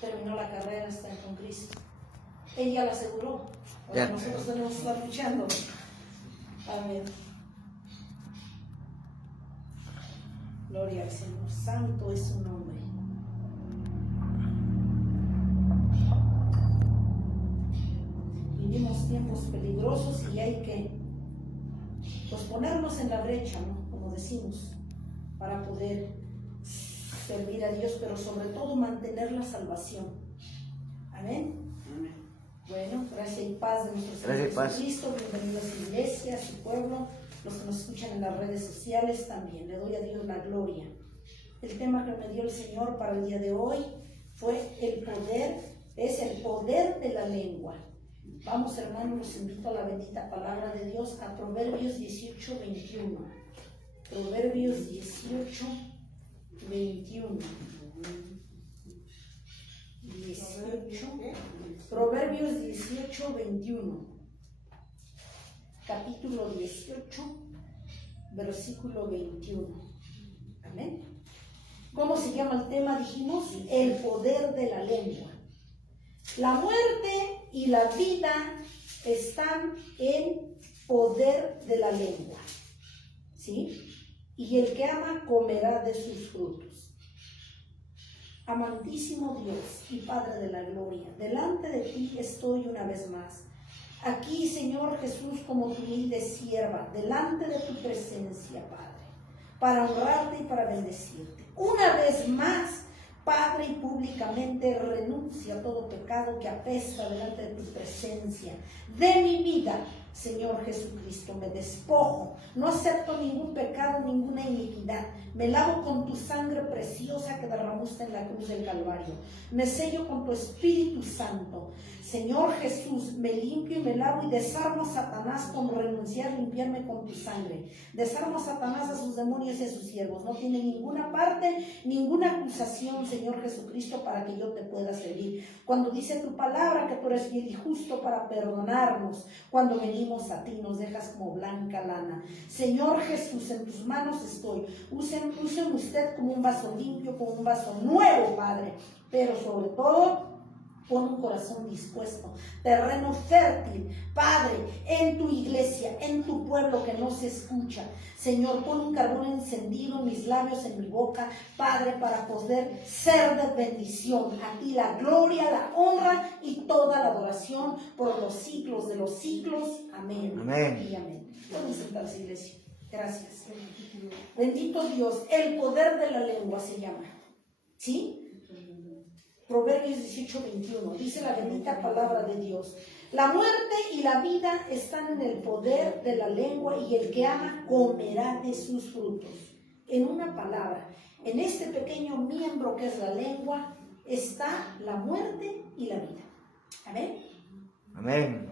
terminó la carrera, está con Cristo. Él ya la aseguró. Ahora nosotros tenemos que estar luchando. Amén. Gloria al Señor. Santo es su nombre. Vivimos tiempos peligrosos y hay que pues ponernos en la brecha, ¿no? Como decimos, para poder servir a Dios, pero sobre todo mantener la salvación. Amén. Amén. Bueno, gracias y paz de nuestro Señor Jesucristo. Bienvenidos a su iglesia, a su pueblo, los que nos escuchan en las redes sociales también. Le doy a Dios la gloria. El tema que me dio el Señor para el día de hoy fue el poder, es el poder de la lengua. Vamos, hermanos, los invito a la bendita palabra de Dios, a Proverbios 18, 21. Proverbios 18, 21. 18. Proverbios 18, 21. Capítulo 18, versículo 21. Amén. ¿Cómo se llama el tema? Dijimos, el poder de la lengua. La muerte y la vida están en poder de la lengua. ¿Sí? Y el que ama comerá de sus frutos. Amantísimo Dios y Padre de la gloria, delante de ti estoy una vez más. Aquí, Señor Jesús, como tu humilde sierva, delante de tu presencia, Padre, para honrarte y para bendecirte. Una vez más, Padre, y públicamente renuncio a todo pecado que apesta delante de tu presencia. De mi vida, Señor Jesucristo, me despojo. No acepto ningún pecado, ninguna iniquidad. Me lavo con tu sangre preciosa que derramaste en la cruz del Calvario. Me sello con tu Espíritu Santo. Señor Jesús, me limpio y me lavo y desarmo a Satanás con renunciar, limpiarme con tu sangre. Desarmo a Satanás, a sus demonios y a sus siervos. No tiene ninguna parte, ninguna acusación, Señor Jesucristo, para que yo te pueda servir. Cuando dice tu palabra que tú eres fiel y justo para perdonarnos, cuando venimos a ti nos dejas como blanca lana. Señor Jesús, en tus manos estoy. Usen usted como un vaso limpio, como un vaso nuevo, Padre, pero sobre todo pon un corazón dispuesto, terreno fértil, Padre, en tu iglesia, en tu pueblo que no se escucha. Señor, pon un carbón encendido en mis labios, en mi boca, Padre, para poder ser de bendición. A ti la gloria, la honra y toda la adoración por los siglos de los siglos. Amén. Amén. Y amén. Pueden sentarse, iglesia. Gracias. Bendito Dios, el poder de la lengua se llama. ¿Sí? Proverbios 18, 21, dice la bendita palabra de Dios. La muerte y la vida están en el poder de la lengua y el que ama comerá de sus frutos. En una palabra, en este pequeño miembro que es la lengua, está la muerte y la vida. Amén. Amén.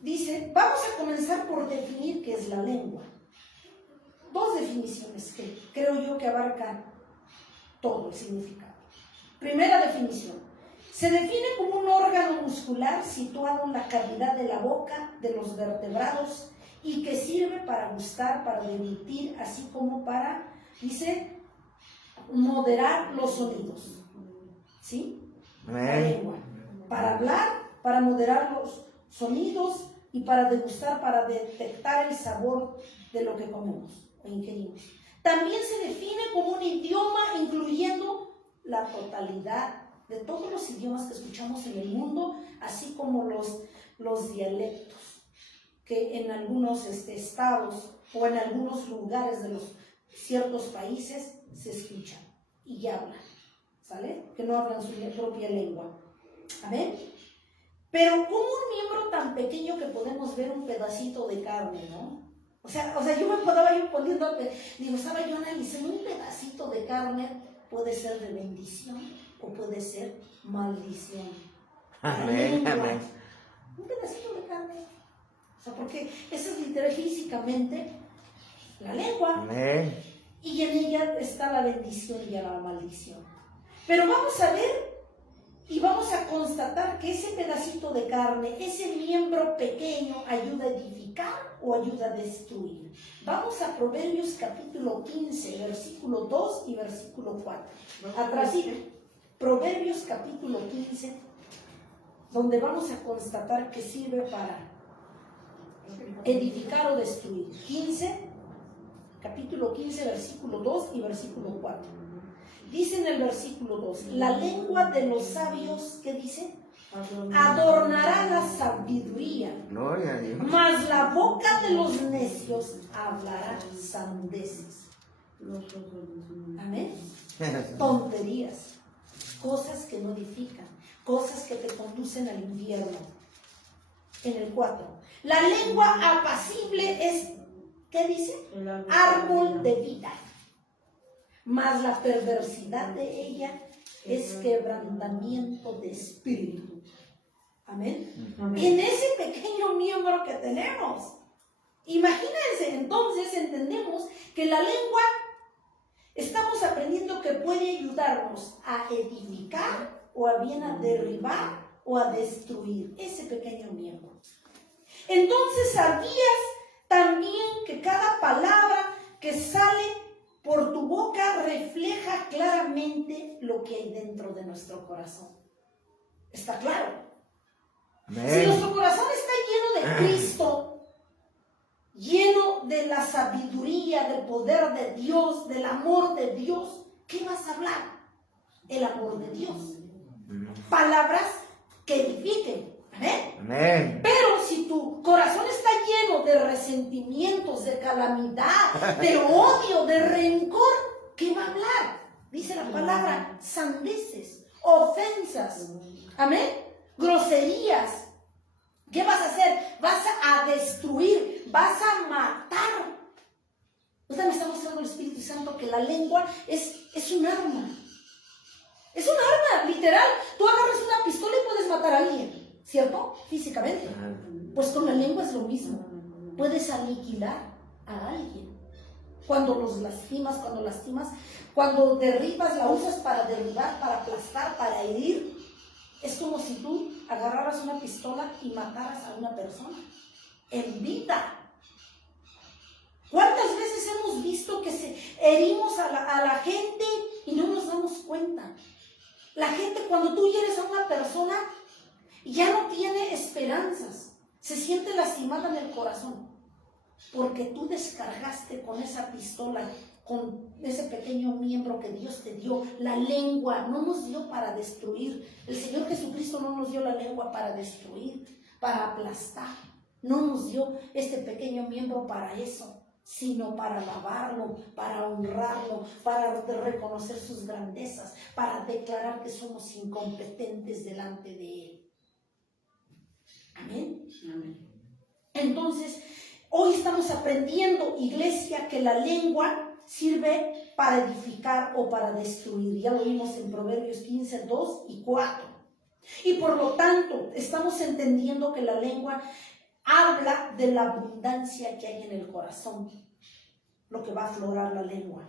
Dice, vamos a comenzar por definir qué es la lengua. Dos definiciones que creo yo que abarcan todo el significado. Primera definición. Se define como un órgano muscular situado en la cavidad de la boca de los vertebrados y que sirve para gustar, para deglutir, así como para, dice, moderar los sonidos. ¿Sí? Amén. La lengua. Para hablar, para moderar los sonidos y para degustar, para detectar el sabor de lo que comemos o ingerimos. También se define como un idioma incluyendo la totalidad de todos los idiomas que escuchamos en el mundo, así como los dialectos que en algunos estados o en algunos lugares de los ciertos países se escuchan y hablan, ¿sale? Que no hablan su propia lengua. Amén. Pero como un miembro tan pequeño que podemos ver un pedacito de carne, ¿no? O sea, yo me podaba ir poniendo, digo, estaba yo analizando un pedacito de carne. Puede ser de bendición o puede ser maldición. Amén, amén. Un pedacito de carne. O sea, porque esa es literal físicamente la lengua. Amén. Y en ella está la bendición y la maldición. Pero vamos a ver y vamos a constatar que ese pedacito de carne, ese miembro pequeño, ayuda a edificar o ayuda a destruir. Vamos a Proverbios capítulo 15, versículo 2 y versículo 4. Atrásito. Proverbios Proverbios capítulo 15, donde vamos a constatar que sirve para edificar o destruir. Capítulo 15, versículo 2 y versículo 4. Dice en el versículo 2, la lengua de los sabios, ¿qué dice? Adornará la sabiduría, Gloria a Dios. mas la boca de los necios hablará sandeces. Amén. Tonterías, cosas que no edifican, cosas que te conducen al infierno. En el 4, la lengua apacible es, ¿qué dice? Árbol de vida, mas la perversidad de ella es quebrantamiento de espíritu. Amén. En ese pequeño miembro que tenemos, imagínense, entonces entendemos que la lengua, estamos aprendiendo que puede ayudarnos a edificar o a bien a derribar o a destruir ese pequeño miembro. Entonces, ¿sabías también que cada palabra que sale por tu boca refleja claramente lo que hay dentro de nuestro corazón? ¿Está claro? Amén. Si nuestro corazón está lleno de Cristo, lleno de la sabiduría, del poder de Dios, del amor de Dios, ¿qué vas a hablar? El amor de Dios. Palabras que edifiquen. ¿Amén? Amén. Pero si tu corazón está lleno de resentimientos, de calamidad, de odio, de rencor, ¿qué va a hablar? Dice la palabra, sandeces, ofensas. Amén. Groserías. ¿Qué vas a hacer? Vas a destruir, vas a matar. Usted me está mostrando el Espíritu Santo que la lengua es un arma. Es un arma, literal. Tú agarras una pistola y puedes matar a alguien, ¿cierto? Físicamente. Pues con la lengua es lo mismo. Puedes aniquilar a alguien. Cuando los lastimas, cuando derribas, la usas para derribar, para aplastar, para herir. Es como si tú agarraras una pistola y mataras a una persona en vida. ¿Cuántas veces hemos visto que herimos a la gente y no nos damos cuenta? La gente, cuando tú hieres a una persona, ya no tiene esperanzas. Se siente lastimada en el corazón. Porque tú descargaste con esa pistola, con ese pequeño miembro que Dios te dio. La lengua no nos dio para destruir. El Señor Jesucristo no nos dio la lengua para destruir, para aplastar. No nos dio este pequeño miembro para eso, sino para alabarlo, para honrarlo, para reconocer sus grandezas, para declarar que somos incompetentes delante de Él. Amén. Amén. Entonces, hoy estamos aprendiendo, iglesia, que la lengua sirve para edificar o para destruir. Ya lo vimos en Proverbios 15, 2 y 4. Y por lo tanto, estamos entendiendo que la lengua habla de la abundancia que hay en el corazón, lo que va a aflorar la lengua.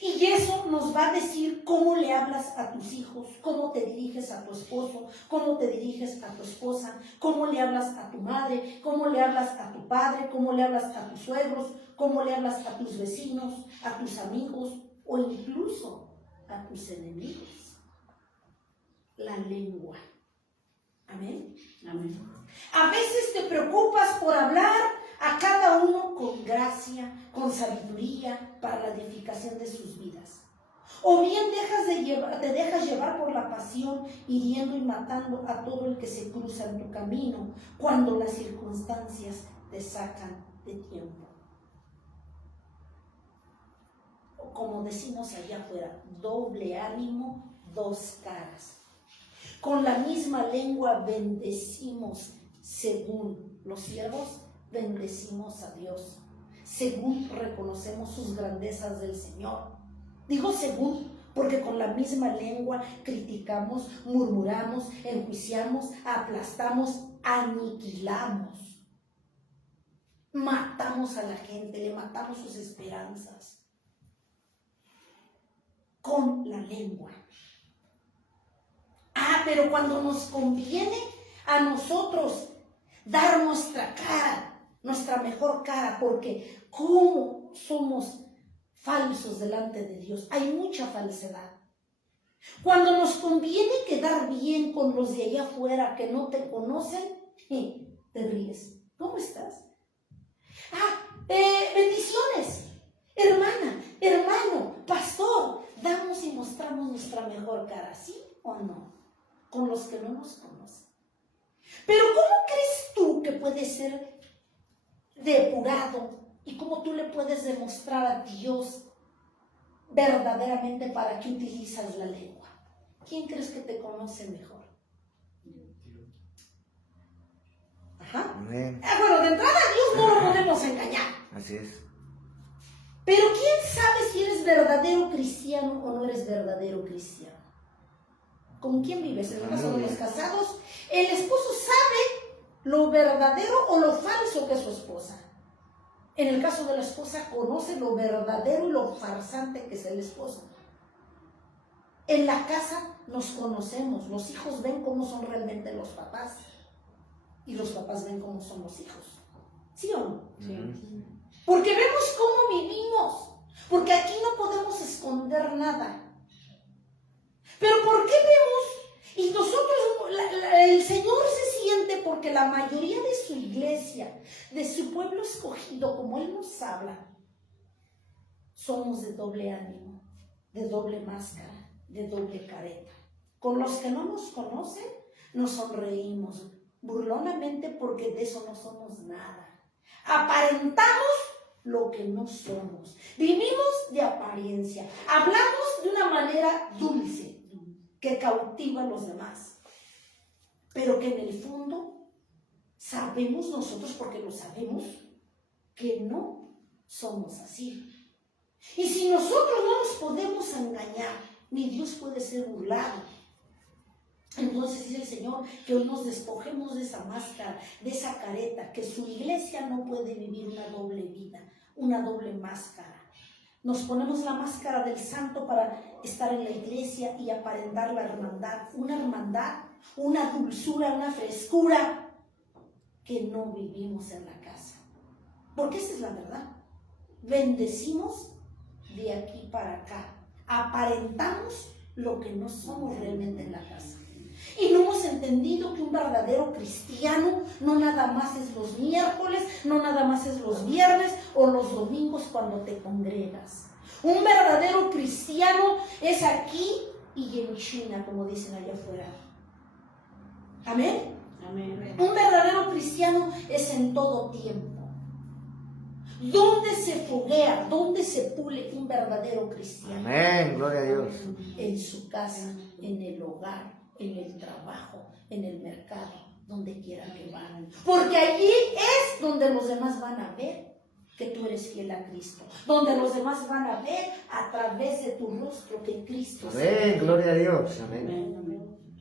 Y eso nos va a decir cómo le hablas a tus hijos, cómo te diriges a tu esposo, cómo te diriges a tu esposa, cómo le hablas a tu madre, cómo le hablas a tu padre, cómo le hablas a tus suegros, cómo le hablas a tus vecinos, a tus amigos o incluso a tus enemigos. La lengua. Amén. Amén. A veces te preocupas por hablar a cada uno con gracia, con sabiduría para la edificación de sus vidas. O bien te dejas llevar por la pasión, hiriendo y matando a todo el que se cruza en tu camino cuando las circunstancias te sacan de tiempo. O como decimos allá afuera, doble ánimo, dos caras. Con la misma lengua bendecimos según los siervos, bendecimos a Dios, según reconocemos sus grandezas del Señor. Digo según, porque con la misma lengua criticamos, murmuramos, enjuiciamos, aplastamos, aniquilamos, matamos a la gente, le matamos sus esperanzas. Con la lengua. Pero cuando nos conviene a nosotros dar nuestra cara, nuestra mejor cara, porque ¿cómo somos falsos delante de Dios? Hay mucha falsedad. Cuando nos conviene quedar bien con los de allá afuera que no te conocen, te ríes. ¿Cómo estás? Bendiciones. Hermana, hermano, pastor, damos y mostramos nuestra mejor cara, ¿sí o no? Con los que no nos conocen. Pero ¿cómo crees tú que puede ser depurado y cómo tú le puedes demostrar a Dios verdaderamente para qué utilizas la lengua? ¿Quién crees que te conoce mejor? Ajá. Amén. Bueno, de entrada a Dios no lo podemos engañar. Así es. Pero ¿quién sabe si eres verdadero cristiano o no eres verdadero cristiano? ¿Con quién vives? En el caso de los casados, el esposo sabe lo verdadero o lo falso que es su esposa. En el caso de la esposa, conoce lo verdadero y lo farsante que es el esposo. En la casa nos conocemos, los hijos ven cómo son realmente los papás y los papás ven cómo son los hijos. ¿Sí o no? Sí. Porque vemos cómo vivimos, porque aquí no podemos esconder nada. Pero ¿por qué vemos? Y nosotros, el Señor se siente porque la mayoría de su iglesia, de su pueblo escogido, como Él nos habla, somos de doble ánimo, de doble máscara, de doble careta. Con los que no nos conocen, nos sonreímos burlonamente porque de eso no somos nada. Aparentamos lo que no somos. Vivimos de apariencia. Hablamos de una manera dulce que cautiva a los demás. Pero que en el fondo sabemos nosotros, porque lo sabemos, que no somos así. Y si nosotros no nos podemos engañar, ni Dios puede ser burlado. Entonces dice el Señor que hoy nos despojemos de esa máscara, de esa careta, que su iglesia no puede vivir una doble vida, una doble máscara. Nos ponemos la máscara del santo para estar en la iglesia y aparentar la hermandad, una dulzura, una frescura que no vivimos en la casa. Porque esa es la verdad. Bendecimos de aquí para acá, aparentamos lo que no somos realmente en la casa. Y no hemos entendido que un verdadero cristiano no nada más es los miércoles, no nada más es los viernes o los domingos cuando te congregas. Un verdadero cristiano es aquí y en China, como dicen allá afuera. ¿Amén? Amén. Un verdadero cristiano es en todo tiempo. ¿Dónde se foguea? ¿Dónde se pule un verdadero cristiano? Amén, gloria a Dios. En su casa, en el hogar, en el trabajo, en el mercado, donde quiera que van. Porque allí es donde los demás van a ver que tú eres fiel a Cristo. Donde los demás van a ver a través de tu rostro que Cristo es. Amén, gloria a Dios. Amén.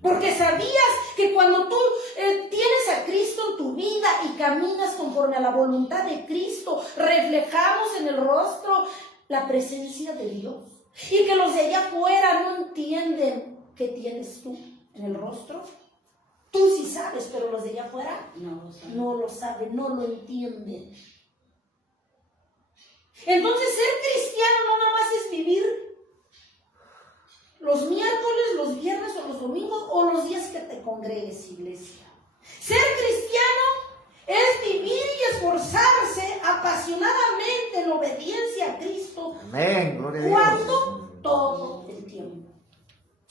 Porque sabías que cuando tú tienes a Cristo en tu vida y caminas conforme a la voluntad de Cristo, reflejamos en el rostro la presencia de Dios. Y que los de allá afuera no entienden qué tienes tú en el rostro. Tú sí sabes, pero los de allá afuera no lo saben, no lo entienden. Entonces ser cristiano no nada más es vivir los miércoles, los viernes o los domingos o los días que te congregues, iglesia. Ser cristiano es vivir y esforzarse apasionadamente en obediencia a Cristo. Amén, gloria a Dios. ¿Cuándo? Todo el tiempo.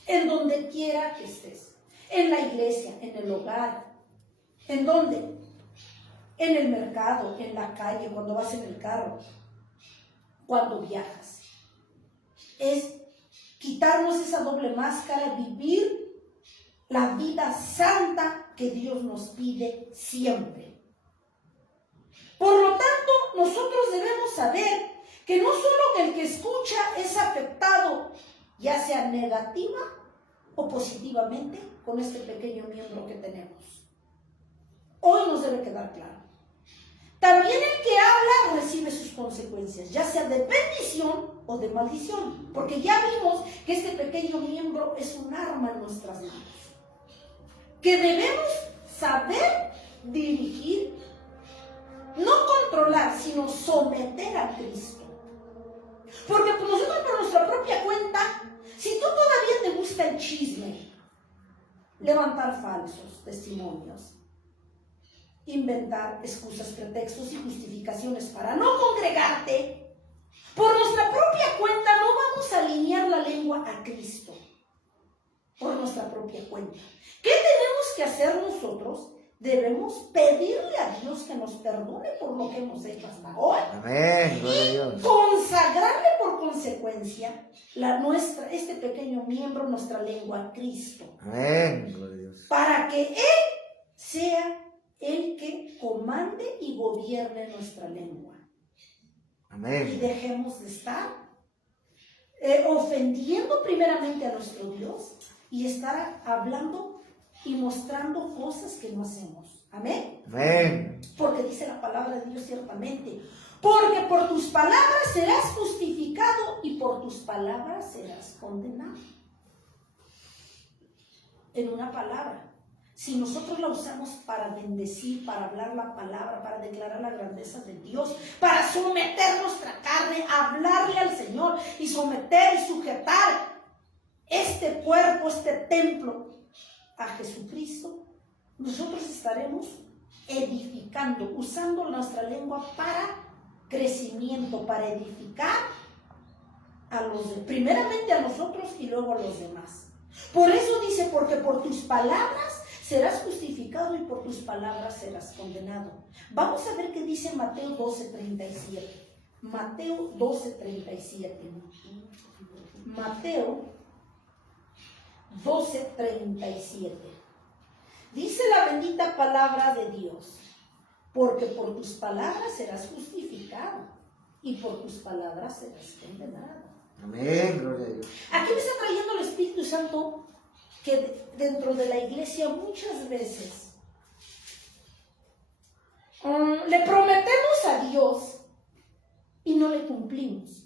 En donde quiera que estés. En la iglesia, en el hogar. ¿En dónde? En el mercado, en la calle, cuando vas en el carro, cuando viajas. Es quitarnos esa doble máscara, vivir la vida santa que Dios nos pide siempre. Por lo tanto, nosotros debemos saber que no solo que el que escucha es afectado, ya sea negativa o positivamente, con este pequeño miembro que tenemos. Hoy nos debe quedar claro. También el que habla recibe sus consecuencias, ya sea de bendición o de maldición, porque ya vimos que este pequeño miembro es un arma en nuestras manos, que debemos saber dirigir, no controlar, sino someter a Cristo. Porque nosotros por nuestra propia cuenta Si tú todavía te gusta el chisme, levantar falsos testimonios, inventar excusas, pretextos y justificaciones para no congregarte, por nuestra propia cuenta no vamos a alinear la lengua a Cristo. Por nuestra propia cuenta. ¿Qué tenemos que hacer nosotros? Debemos pedirle a Dios que nos perdone por lo que hemos hecho hasta hoy. Amén. Gloria a Y Dios. consagrarle por consecuencia este pequeño miembro, nuestra lengua, a Cristo. Amén. Gloria a Dios. Para que Él sea el que comande y gobierne nuestra lengua. Y Amén. dejemos de estar ofendiendo primeramente a nuestro Dios y estar hablando y mostrando cosas que no hacemos. Amén. Amén. Porque dice la palabra de Dios ciertamente, porque por tus palabras serás justificado y por tus palabras serás condenado. En una palabra, si nosotros la usamos para bendecir, para hablar la palabra, para declarar la grandeza de Dios, para someter nuestra carne, hablarle al Señor y someter y sujetar este cuerpo, este templo a Jesucristo, nosotros estaremos edificando, usando nuestra lengua para crecimiento, para edificar a primeramente a nosotros y luego a los demás. Por eso dice, porque por tus palabras serás justificado y por tus palabras serás condenado. Vamos a ver qué dice Mateo 12:37. Mateo 12:37. Mateo 12:37. Dice la bendita palabra de Dios, porque por tus palabras serás justificado y por tus palabras serás condenado. Amén. Gloria a Dios. Aquí me está trayendo el Espíritu Santo que dentro de la iglesia muchas veces le prometemos a Dios y no le cumplimos.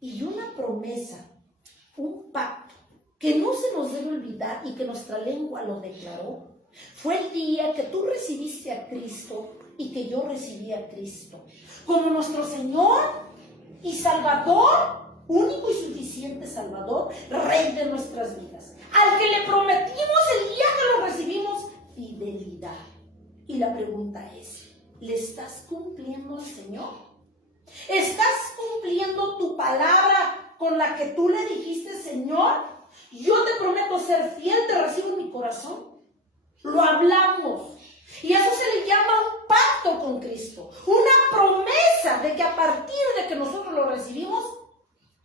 Y una promesa, un pacto que no se nos debe olvidar y que nuestra lengua lo declaró, fue el día que tú recibiste a Cristo y que yo recibí a Cristo como nuestro Señor y Salvador, único y suficiente Salvador, Rey de nuestras vidas, al que le prometimos el día que lo recibimos fidelidad. Y la pregunta es, ¿le estás cumpliendo al Señor? ¿Estás cumpliendo tu palabra con la que tú le dijiste, Señor, yo te prometo ser fiel, te recibo en mi corazón? Lo hablamos. Y eso se le llama un pacto con Cristo. Una promesa de que a partir de que nosotros lo recibimos,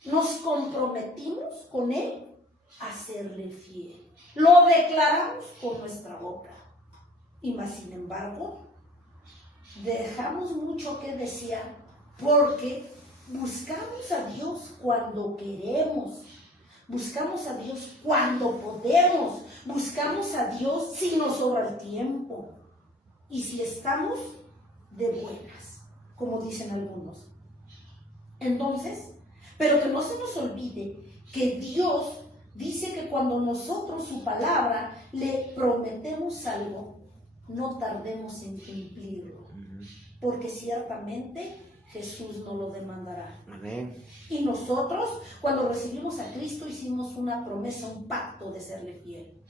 nos comprometimos con Él a serle fiel. Lo declaramos con nuestra boca. Y más sin embargo, dejamos mucho que desear porque buscamos a Dios cuando queremos. Buscamos a Dios cuando podemos. Buscamos a Dios si nos sobra el tiempo. Y si estamos de buenas, como dicen algunos. Entonces, pero que no se nos olvide que Dios dice que cuando nosotros su palabra le prometemos algo, no tardemos en cumplirlo. Porque ciertamente Jesús nos lo demandará. Amén. Y nosotros, cuando recibimos a Cristo, hicimos una promesa, un pacto de serle fiel.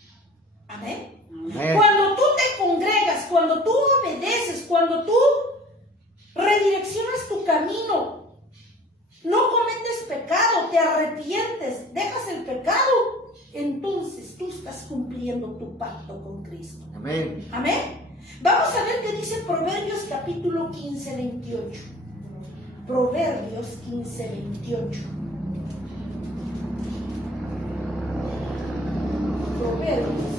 Amén. Amén. Cuando tú te congregas, cuando tú obedeces, cuando tú redireccionas tu camino, no cometes pecado, te arrepientes, dejas el pecado, entonces tú estás cumpliendo tu pacto con Cristo. Amén. Amén. Vamos a ver qué dice Proverbios capítulo 15:28. Proverbios 15:28. Proverbios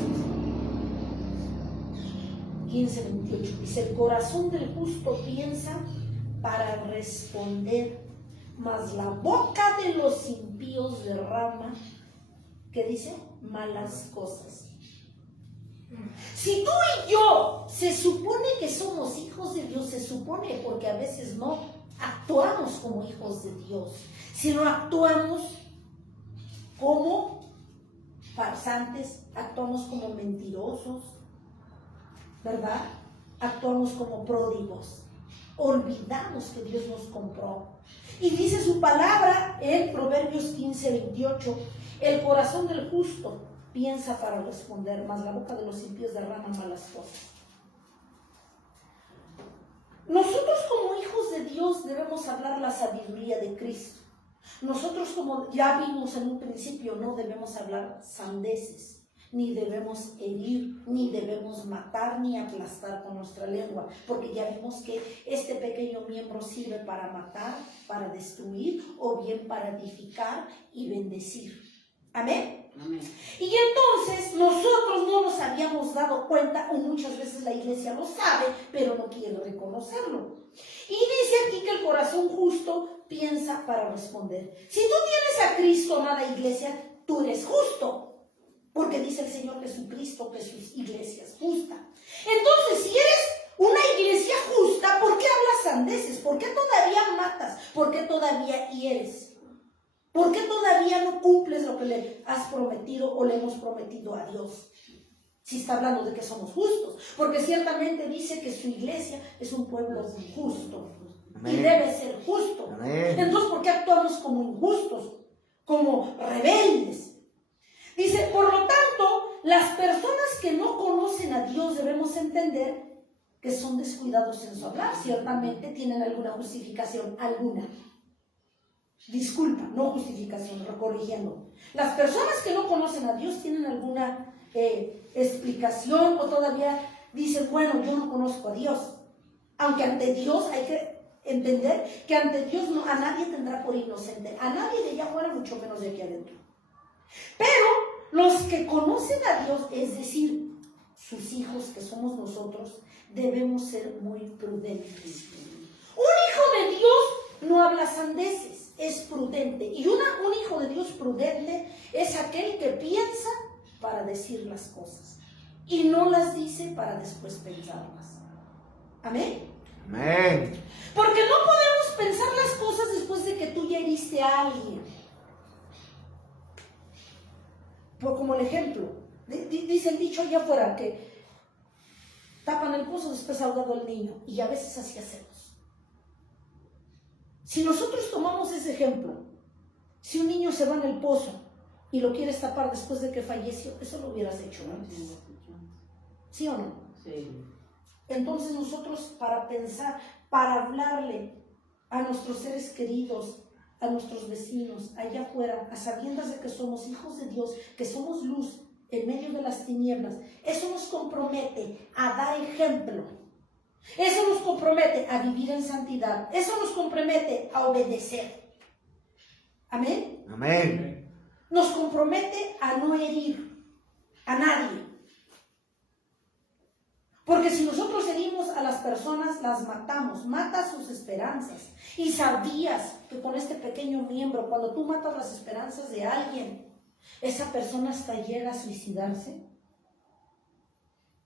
15:28. Dice, el corazón del justo piensa para responder, mas la boca de los impíos derrama, ¿qué dice? Malas cosas. Si tú y yo se supone que somos hijos de Dios, se supone porque a veces no actuamos como hijos de Dios, sino actuamos como farsantes, actuamos como mentirosos, ¿verdad? Actuamos como pródigos. Olvidamos que Dios nos compró. Y dice su palabra en Proverbios 15:28, el corazón del justo piensa para responder, mas la boca de los impíos derrama malas cosas. Nosotros como hijos de Dios debemos hablar la sabiduría de Cristo. Nosotros, como ya vimos en un principio, no debemos hablar sandeces, ni debemos herir, ni debemos matar, ni aplastar con nuestra lengua, porque ya vimos que este pequeño miembro sirve para matar, para destruir, o bien para edificar y bendecir. Amén. Amén. Y entonces nosotros no nos habíamos dado cuenta, o muchas veces la iglesia lo sabe, pero no quiere reconocerlo. Y dice aquí que el corazón justo piensa para responder. Si tú tienes a Cristo, amada iglesia, tú eres justo, porque dice el Señor Jesucristo que su iglesia es justa. Entonces, si eres una iglesia justa, ¿por qué hablas sandeces? ¿Por qué todavía matas? ¿Por qué todavía hieres? ¿Por qué todavía no cumples lo que le has prometido o le hemos prometido a Dios? Si está hablando de que somos justos, porque ciertamente dice que su iglesia es un pueblo justo. Amén. Y debe ser justo. Amén. Entonces, ¿por qué actuamos como injustos? Como rebeldes. Dice, por lo tanto, las personas que no conocen a Dios debemos entender que son descuidados en su hablar. Ciertamente tienen alguna justificación, alguna. Disculpa, no justificación, corrigiendo. Las personas que no conocen a Dios tienen alguna explicación o todavía dicen, bueno, yo no conozco a Dios. Aunque ante Dios hay que entender que ante Dios a nadie tendrá por inocente, a nadie de allá afuera, mucho menos de aquí adentro. Pero los que conocen a Dios, es decir, sus hijos que somos nosotros, debemos ser muy prudentes. Un hijo de Dios no habla sandeces, es prudente. Y un hijo de Dios prudente es aquel que piensa para decir las cosas y no las dice para después pensarlas. Amén. Amén. Porque no podemos pensar las cosas después de que tú ya heriste a alguien. Como el ejemplo, dice el dicho allá afuera que tapan el pozo, después ahogado el niño, y a veces así hacemos. Si nosotros tomamos ese ejemplo, si un niño se va en el pozo y lo quieres tapar después de que falleció, eso lo hubieras hecho antes. ¿Sí o no? Sí. Entonces nosotros, para pensar, para hablarle a nuestros seres queridos, a nuestros vecinos, allá afuera, a sabiendas de que somos hijos de Dios, que somos luz en medio de las tinieblas, eso nos compromete a dar ejemplo. Eso nos compromete a vivir en santidad. Eso nos compromete a obedecer. Amén. Amén. Nos compromete a no herir a nadie. Porque si nosotros herimos a las personas, las matamos, mata sus esperanzas. Y sabías que con este pequeño miembro, cuando tú matas las esperanzas de alguien, esa persona hasta llega a suicidarse.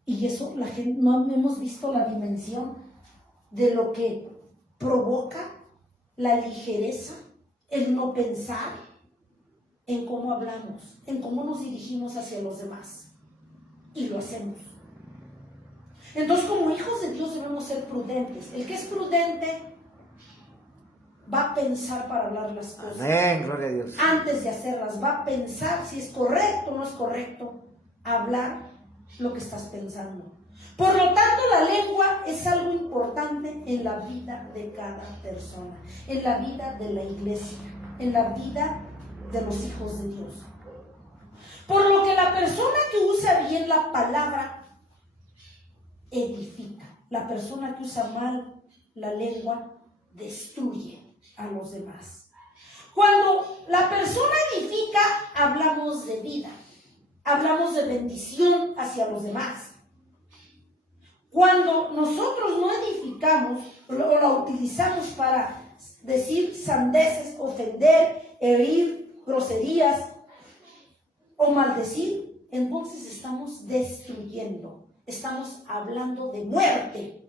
Y eso la gente no hemos visto la dimensión de lo que provoca la ligereza, el no pensar en cómo hablamos, en cómo nos dirigimos hacia los demás. Y lo hacemos. Entonces, como hijos de Dios debemos ser prudentes. El que es prudente va a pensar para hablar las cosas. Amén, gloria a Dios. Antes de hacerlas, va a pensar si es correcto o no es correcto hablar lo que estás pensando. Por lo tanto, la lengua es algo importante en la vida de cada persona, en la vida de la iglesia, en la vida de los hijos de Dios. Por lo que la persona que usa bien la palabra edifica. La persona que usa mal la lengua destruye a los demás. Cuando la persona edifica, hablamos de vida, hablamos de bendición hacia los demás. Cuando nosotros no edificamos o la utilizamos para decir sandeces, ofender, herir, groserías o maldecir, entonces estamos destruyendo. Estamos hablando de muerte.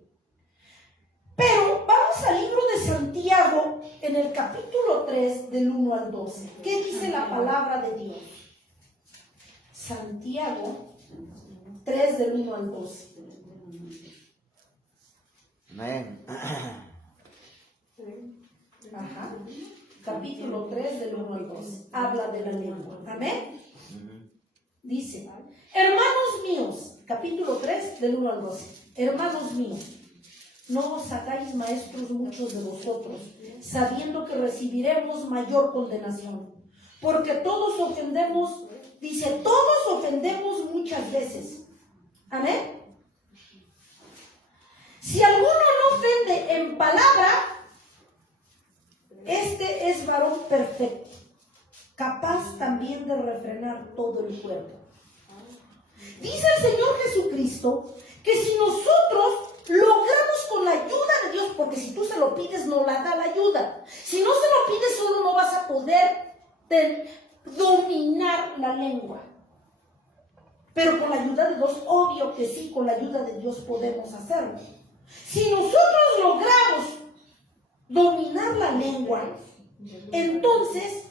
Pero vamos al libro de Santiago, en el capítulo 3, del 1 al 12. ¿Qué dice la palabra de Dios? Santiago 3, del 1 al 12. Amén. Ajá. Capítulo 3 del 1 al 12. Habla de la lengua. Amén. Dice, hermanos míos, capítulo 3 del 1 al 12. Hermanos míos, no os hagáis maestros muchos de vosotros, sabiendo que recibiremos mayor condenación. Porque todos ofendemos, dice, todos ofendemos muchas veces. Amén. Si alguno no ofende en palabra, este es varón perfecto, capaz también de refrenar todo el cuerpo. Dice el Señor Jesucristo que si nosotros logramos con la ayuda de Dios, porque si tú se lo pides no la da la ayuda, si no se lo pides solo no vas a poder dominar la lengua, pero con la ayuda de Dios, obvio que sí, con la ayuda de Dios podemos hacerlo. Si nosotros logramos dominar la lengua, entonces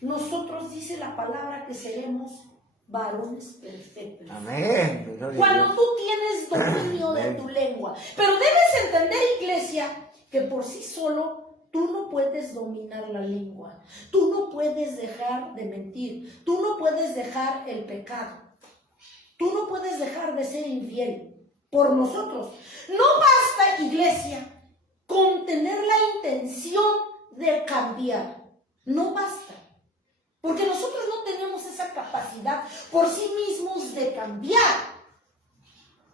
nosotros, dice la palabra, que seremos varones perfectos. Amén. Cuando tú tienes dominio de tu lengua. Pero debes entender, iglesia, que por sí solo tú no puedes dominar la lengua. Tú no puedes dejar de mentir. Tú no puedes dejar el pecado. Tú no puedes dejar de ser infiel por nosotros. No basta, iglesia, con tener la intención de cambiar. No basta. Porque nosotros no tenemos esa capacidad por sí mismos de cambiar.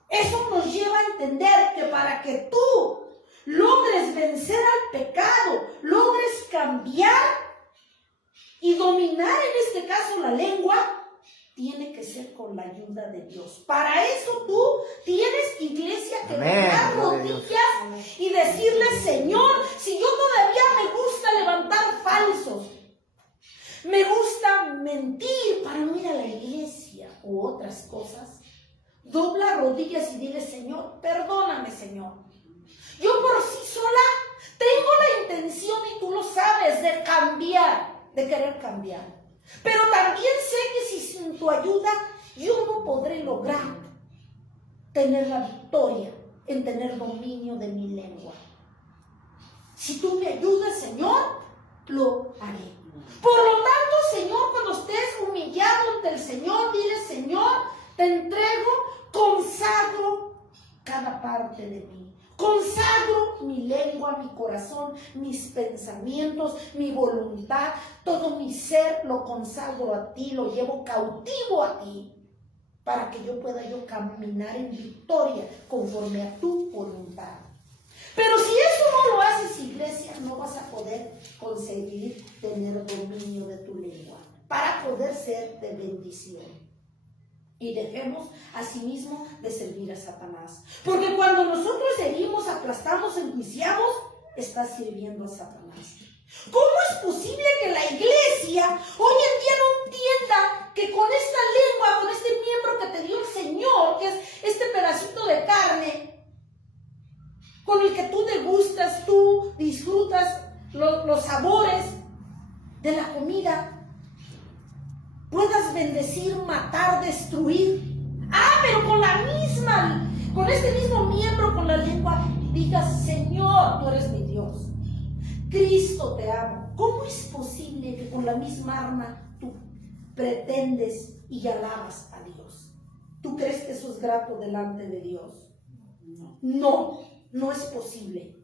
Eso nos lleva a entender que para que tú logres vencer al pecado, logres cambiar y dominar en este caso la lengua, tiene que ser con la ayuda de Dios. Para eso tú tienes, iglesia, que dar rodillas y decirle, Señor, si yo todavía me gusta levantar falsos, me gusta mentir para no ir a la iglesia u otras cosas, dobla rodillas y dile, Señor, perdóname, Señor. Yo por sí sola tengo la intención, y tú lo sabes, de cambiar, de querer cambiar. Pero también sé que si sin tu ayuda yo no podré lograr tener la victoria en tener dominio de mi lengua. Si tú me ayudas, Señor, lo haré. Por lo tanto, Señor, cuando estés humillado ante el Señor, dile, Señor, te entrego, consagro cada parte de mí. Consagro mi lengua, mi corazón, mis pensamientos, mi voluntad, todo mi ser lo consagro a ti, lo llevo cautivo a ti, para que yo pueda caminar en victoria conforme a tu voluntad. Pero si eso no lo haces, iglesia, no vas a poder conseguir tener dominio de tu lengua para poder ser de bendición. Y dejemos asimismo de servir a Satanás. Porque cuando nosotros herimos, aplastamos, enjuiciamos, estás sirviendo a Satanás. ¿Cómo es posible que la iglesia hoy en día no entienda que con esta lengua, con este miembro que te dio el Señor, que es este pedacito de carne, con el que tú degustas, tú disfrutas los sabores de la comida, puedas bendecir, matar, destruir? Pero con este mismo miembro, con la lengua, digas, Señor, tú eres mi Dios. Cristo, te amo. ¿Cómo es posible que con la misma arma tú pretendes y alabas a Dios? ¿Tú crees que eso es grato delante de Dios? No es posible.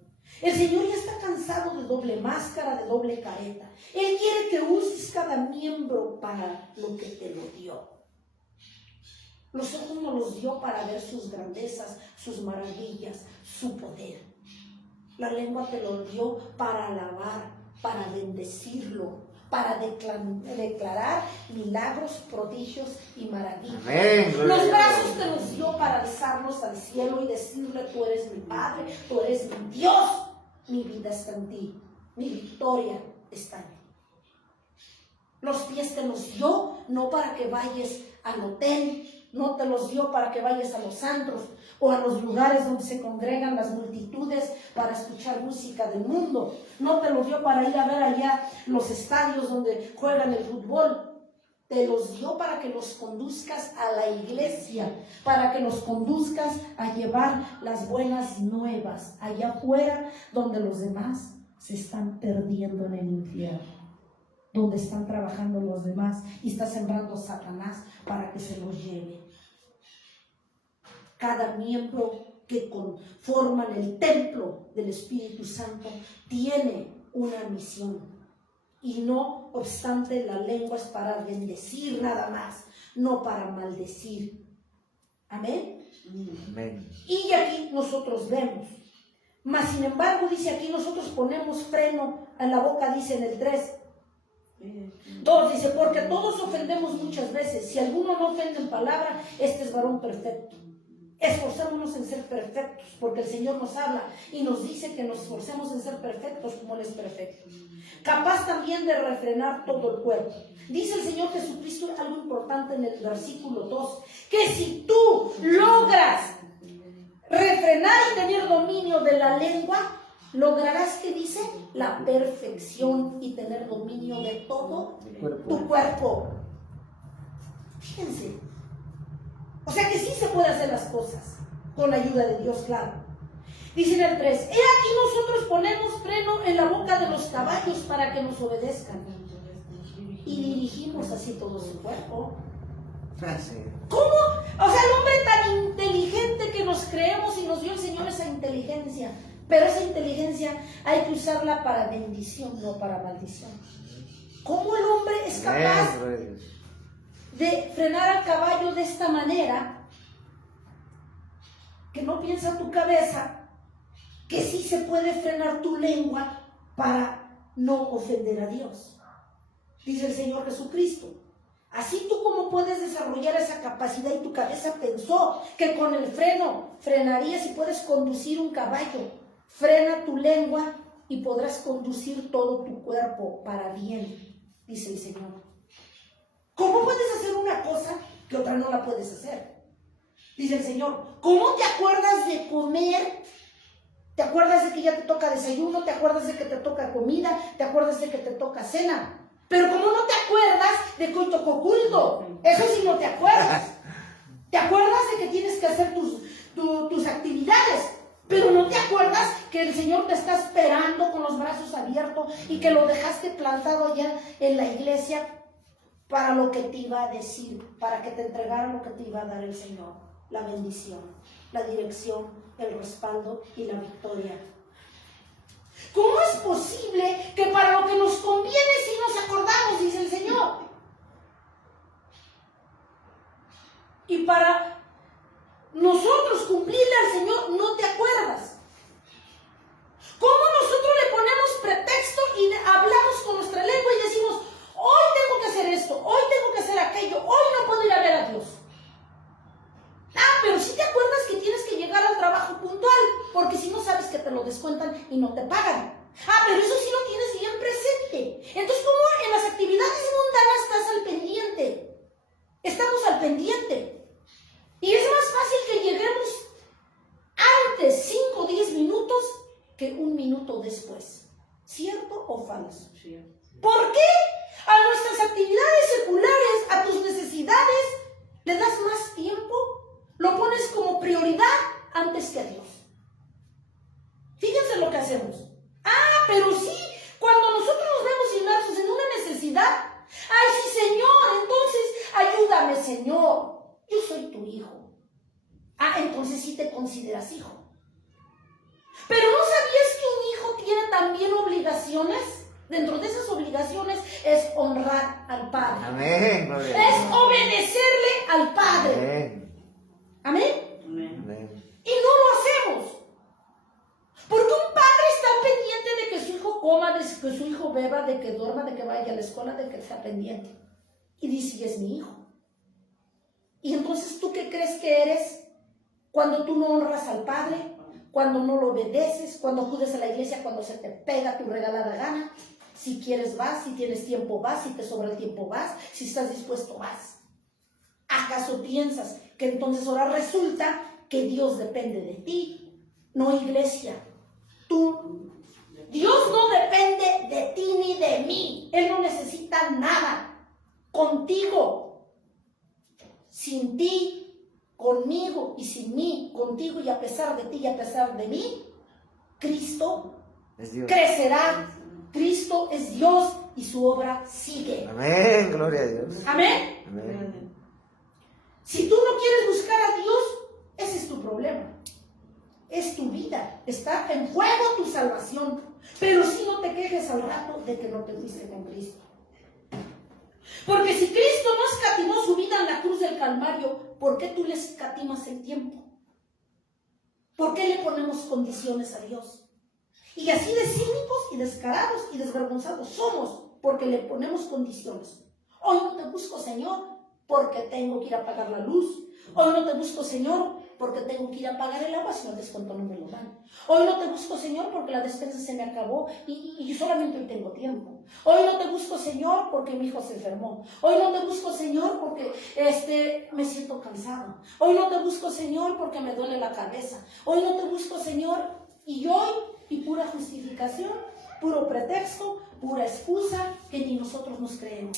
El Señor ya está cansado de doble máscara, de doble careta. Él quiere que uses cada miembro para lo que te lo dio. Los ojos nos los dio para ver sus grandezas, sus maravillas, su poder. La lengua te lo dio para alabar, para bendecirlo, para declarar milagros, prodigios y maravillas. Amén. Los brazos te los dio para alzarlos al cielo y decirle, tú eres mi Padre, tú eres mi Dios, mi vida está en ti, mi victoria está en ti. Los pies te los dio no para que vayas al hotel, no te los dio para que vayas a los antros o a los lugares donde se congregan las multitudes para escuchar música del mundo. No te los dio para ir a ver allá los estadios donde juegan el fútbol. Te los dio para que los conduzcas a la iglesia, para que los conduzcas a llevar las buenas nuevas allá afuera donde los demás se están perdiendo en el infierno, donde están trabajando los demás y está sembrando Satanás para que se los lleve. Cada miembro que conforman el templo del Espíritu Santo tiene una misión. Y no obstante, la lengua es para bendecir nada más, no para maldecir. Amén. Amén. Y aquí nosotros vemos. Mas sin embargo, dice aquí, nosotros ponemos freno en la boca, dice en el 3. 2 dice, porque todos ofendemos muchas veces. Si alguno no ofende en palabra, este es varón perfecto. Esforcémonos en ser perfectos, porque el Señor nos habla y nos dice que nos esforcemos en ser perfectos como Él es perfecto. Capaz también de refrenar todo el cuerpo. Dice el Señor Jesucristo algo importante en el versículo 2, que si tú logras refrenar y tener dominio de la lengua, lograrás, ¿qué dice? La perfección y tener dominio de todo tu cuerpo. Fíjense. O sea que sí se puede hacer las cosas con la ayuda de Dios, claro. Dice en el 3, he aquí nosotros ponemos freno en la boca de los caballos para que nos obedezcan. Y dirigimos así todo su cuerpo. ¿Cómo? O sea, el hombre tan inteligente que nos creemos y nos dio el Señor esa inteligencia. Pero esa inteligencia hay que usarla para bendición, no para maldición. ¿Cómo el hombre es capaz de frenar al caballo de esta manera? Que no piensa tu cabeza que sí se puede frenar tu lengua para no ofender a Dios. Dice el Señor Jesucristo. Así tú como puedes desarrollar esa capacidad y tu cabeza pensó que con el freno frenarías y puedes conducir un caballo. Frena tu lengua y podrás conducir todo tu cuerpo para bien, dice el Señor. ¿Cómo puedes hacer una cosa que otra no la puedes hacer? Dice el Señor, ¿cómo te acuerdas de comer? ¿Te acuerdas de que ya te toca desayuno? ¿Te acuerdas de que te toca comida? ¿Te acuerdas de que te toca cena? Pero ¿cómo no te acuerdas de que hoy tocó culto? Eso sí no te acuerdas. ¿Te acuerdas de que tienes que hacer tus actividades? Pero no te acuerdas que el Señor te está esperando con los brazos abiertos y que lo dejaste plantado ya en la iglesia para lo que te iba a decir, para que te entregara lo que te iba a dar el Señor, la bendición, la dirección, el respaldo y la victoria. ¿Cómo es posible que para lo que nos conviene sí nos acordamos, dice el Señor? Y para nosotros cumplirle al Señor no te acuerdas. ¿Cómo nosotros le ponemos pretexto y hablamos con nuestra lengua y decimos, hoy tengo que hacer esto, hoy tengo que hacer aquello, hoy no puedo ir a ver a Dios? Ah, pero sí te acuerdas que tienes que llegar al trabajo puntual, porque si no sabes que te lo descuentan y no te pagan. Ah, pero eso sí lo tienes bien presente. Entonces, ¿cómo en las actividades mundanas estás al pendiente? Estamos al pendiente. Y es más fácil que lleguemos antes 5 o 10 minutos que un minuto después. ¿Cierto o falso? ¿Por qué a nuestras actividades seculares, a tus necesidades, le das más tiempo? Lo pones como prioridad antes que a Dios. Fíjense lo que hacemos. Ah, pero sí, cuando nosotros nos vemos inmersos en una necesidad, ay, sí, Señor, entonces ayúdame, Señor. Yo soy tu hijo. Ah, entonces sí te consideras hijo. Pero ¿no sabías que un hijo tiene también obligaciones? Dentro de esas obligaciones es honrar al Padre. Amén. Es obedecerle al Padre. Amén. Amén. Y no lo hacemos. Porque un padre está pendiente de que su hijo coma, de que su hijo beba, de que duerma, de que vaya a la escuela, de que está pendiente. Y dice, es mi hijo. Y entonces, ¿tú qué crees que eres cuando tú no honras al Padre? Cuando no lo obedeces, cuando acudes a la iglesia, cuando se te pega tu regalada gana. Si quieres vas, si tienes tiempo vas, si te sobra el tiempo vas, si estás dispuesto vas. ¿Acaso piensas que entonces ahora resulta que Dios depende de ti? No, iglesia. Dios no depende de ti ni de mí. Él no necesita nada contigo. Sin ti, conmigo y sin mí, contigo y a pesar de ti y a pesar de mí, Cristo Es Dios. crecerá. Cristo es Dios y su obra sigue. Amén, gloria a Dios. Amén. Amén. Si tú no quieres buscar a Dios, ese es tu problema. Es tu vida. Está en juego tu salvación. Pero si no te quejes al rato de que no te fuiste con Cristo. Porque si Cristo no escatimó su vida en la cruz del Calvario, ¿por qué tú le escatimas el tiempo? ¿Por qué le ponemos condiciones a Dios? Y así de cínicos y descarados y desvergonzados somos porque le ponemos condiciones. Hoy no te busco, Señor, porque tengo que ir a pagar la luz. Hoy no te busco, Señor, porque tengo que ir a pagar el agua, si no descuento no me lo dan. Hoy no te busco, Señor, porque la despensa se me acabó y solamente hoy tengo tiempo. Hoy no te busco, Señor, porque mi hijo se enfermó. Hoy no te busco, Señor, porque me siento cansado. Hoy no te busco, Señor, porque me duele la cabeza. Hoy no te busco, Señor, y pura justificación, puro pretexto, pura excusa que ni nosotros nos creemos.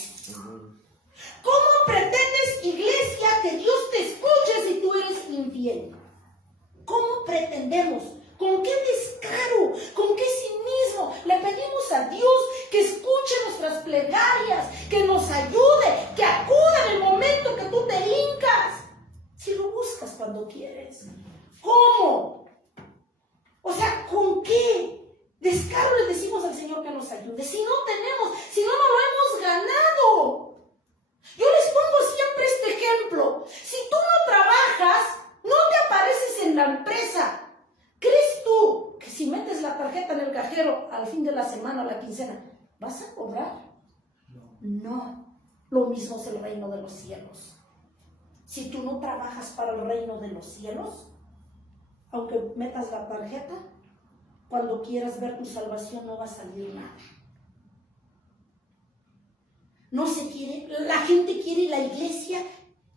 ¿Cómo pretendes, iglesia, que Dios te escuche si tú eres infiel? ¿Cómo pretendemos? ¿Con qué descaro? ¿Con qué cinismo le pedimos a Dios que escuche nuestras plegarias, que nos ayude, que acuda en el momento que tú te hincas? Si lo buscas cuando quieres. ¿Cómo? O sea, ¿con qué descaro le decimos al Señor que nos ayude? Si no tenemos, si no lo hemos ganado. Yo les pongo siempre este ejemplo. Si tú no trabajas, no te apareces en la empresa. ¿Crees tú que si metes la tarjeta en el cajero al fin de la semana o la quincena, vas a cobrar? No. Lo mismo es el reino de los cielos. Si tú no trabajas para el reino de los cielos, aunque metas la tarjeta, cuando quieras ver tu salvación no va a salir nada. No se quiere, la gente quiere, la iglesia,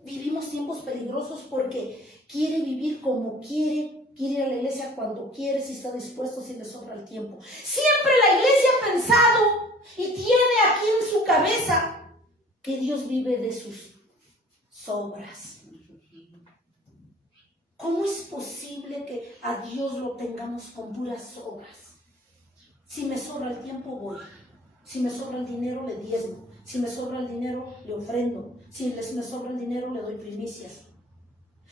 vivimos tiempos peligrosos porque quiere vivir como quiere ir a la iglesia cuando quiere, si está dispuesto, si le sobra el tiempo. Siempre la iglesia ha pensado y tiene aquí en su cabeza que Dios vive de sus sobras. ¿Cómo es posible que a Dios lo tengamos con puras obras? Si me sobra el tiempo, voy. Si me sobra el dinero, le diezmo. Si me sobra el dinero, le ofrendo. Si me sobra el dinero, le doy primicias.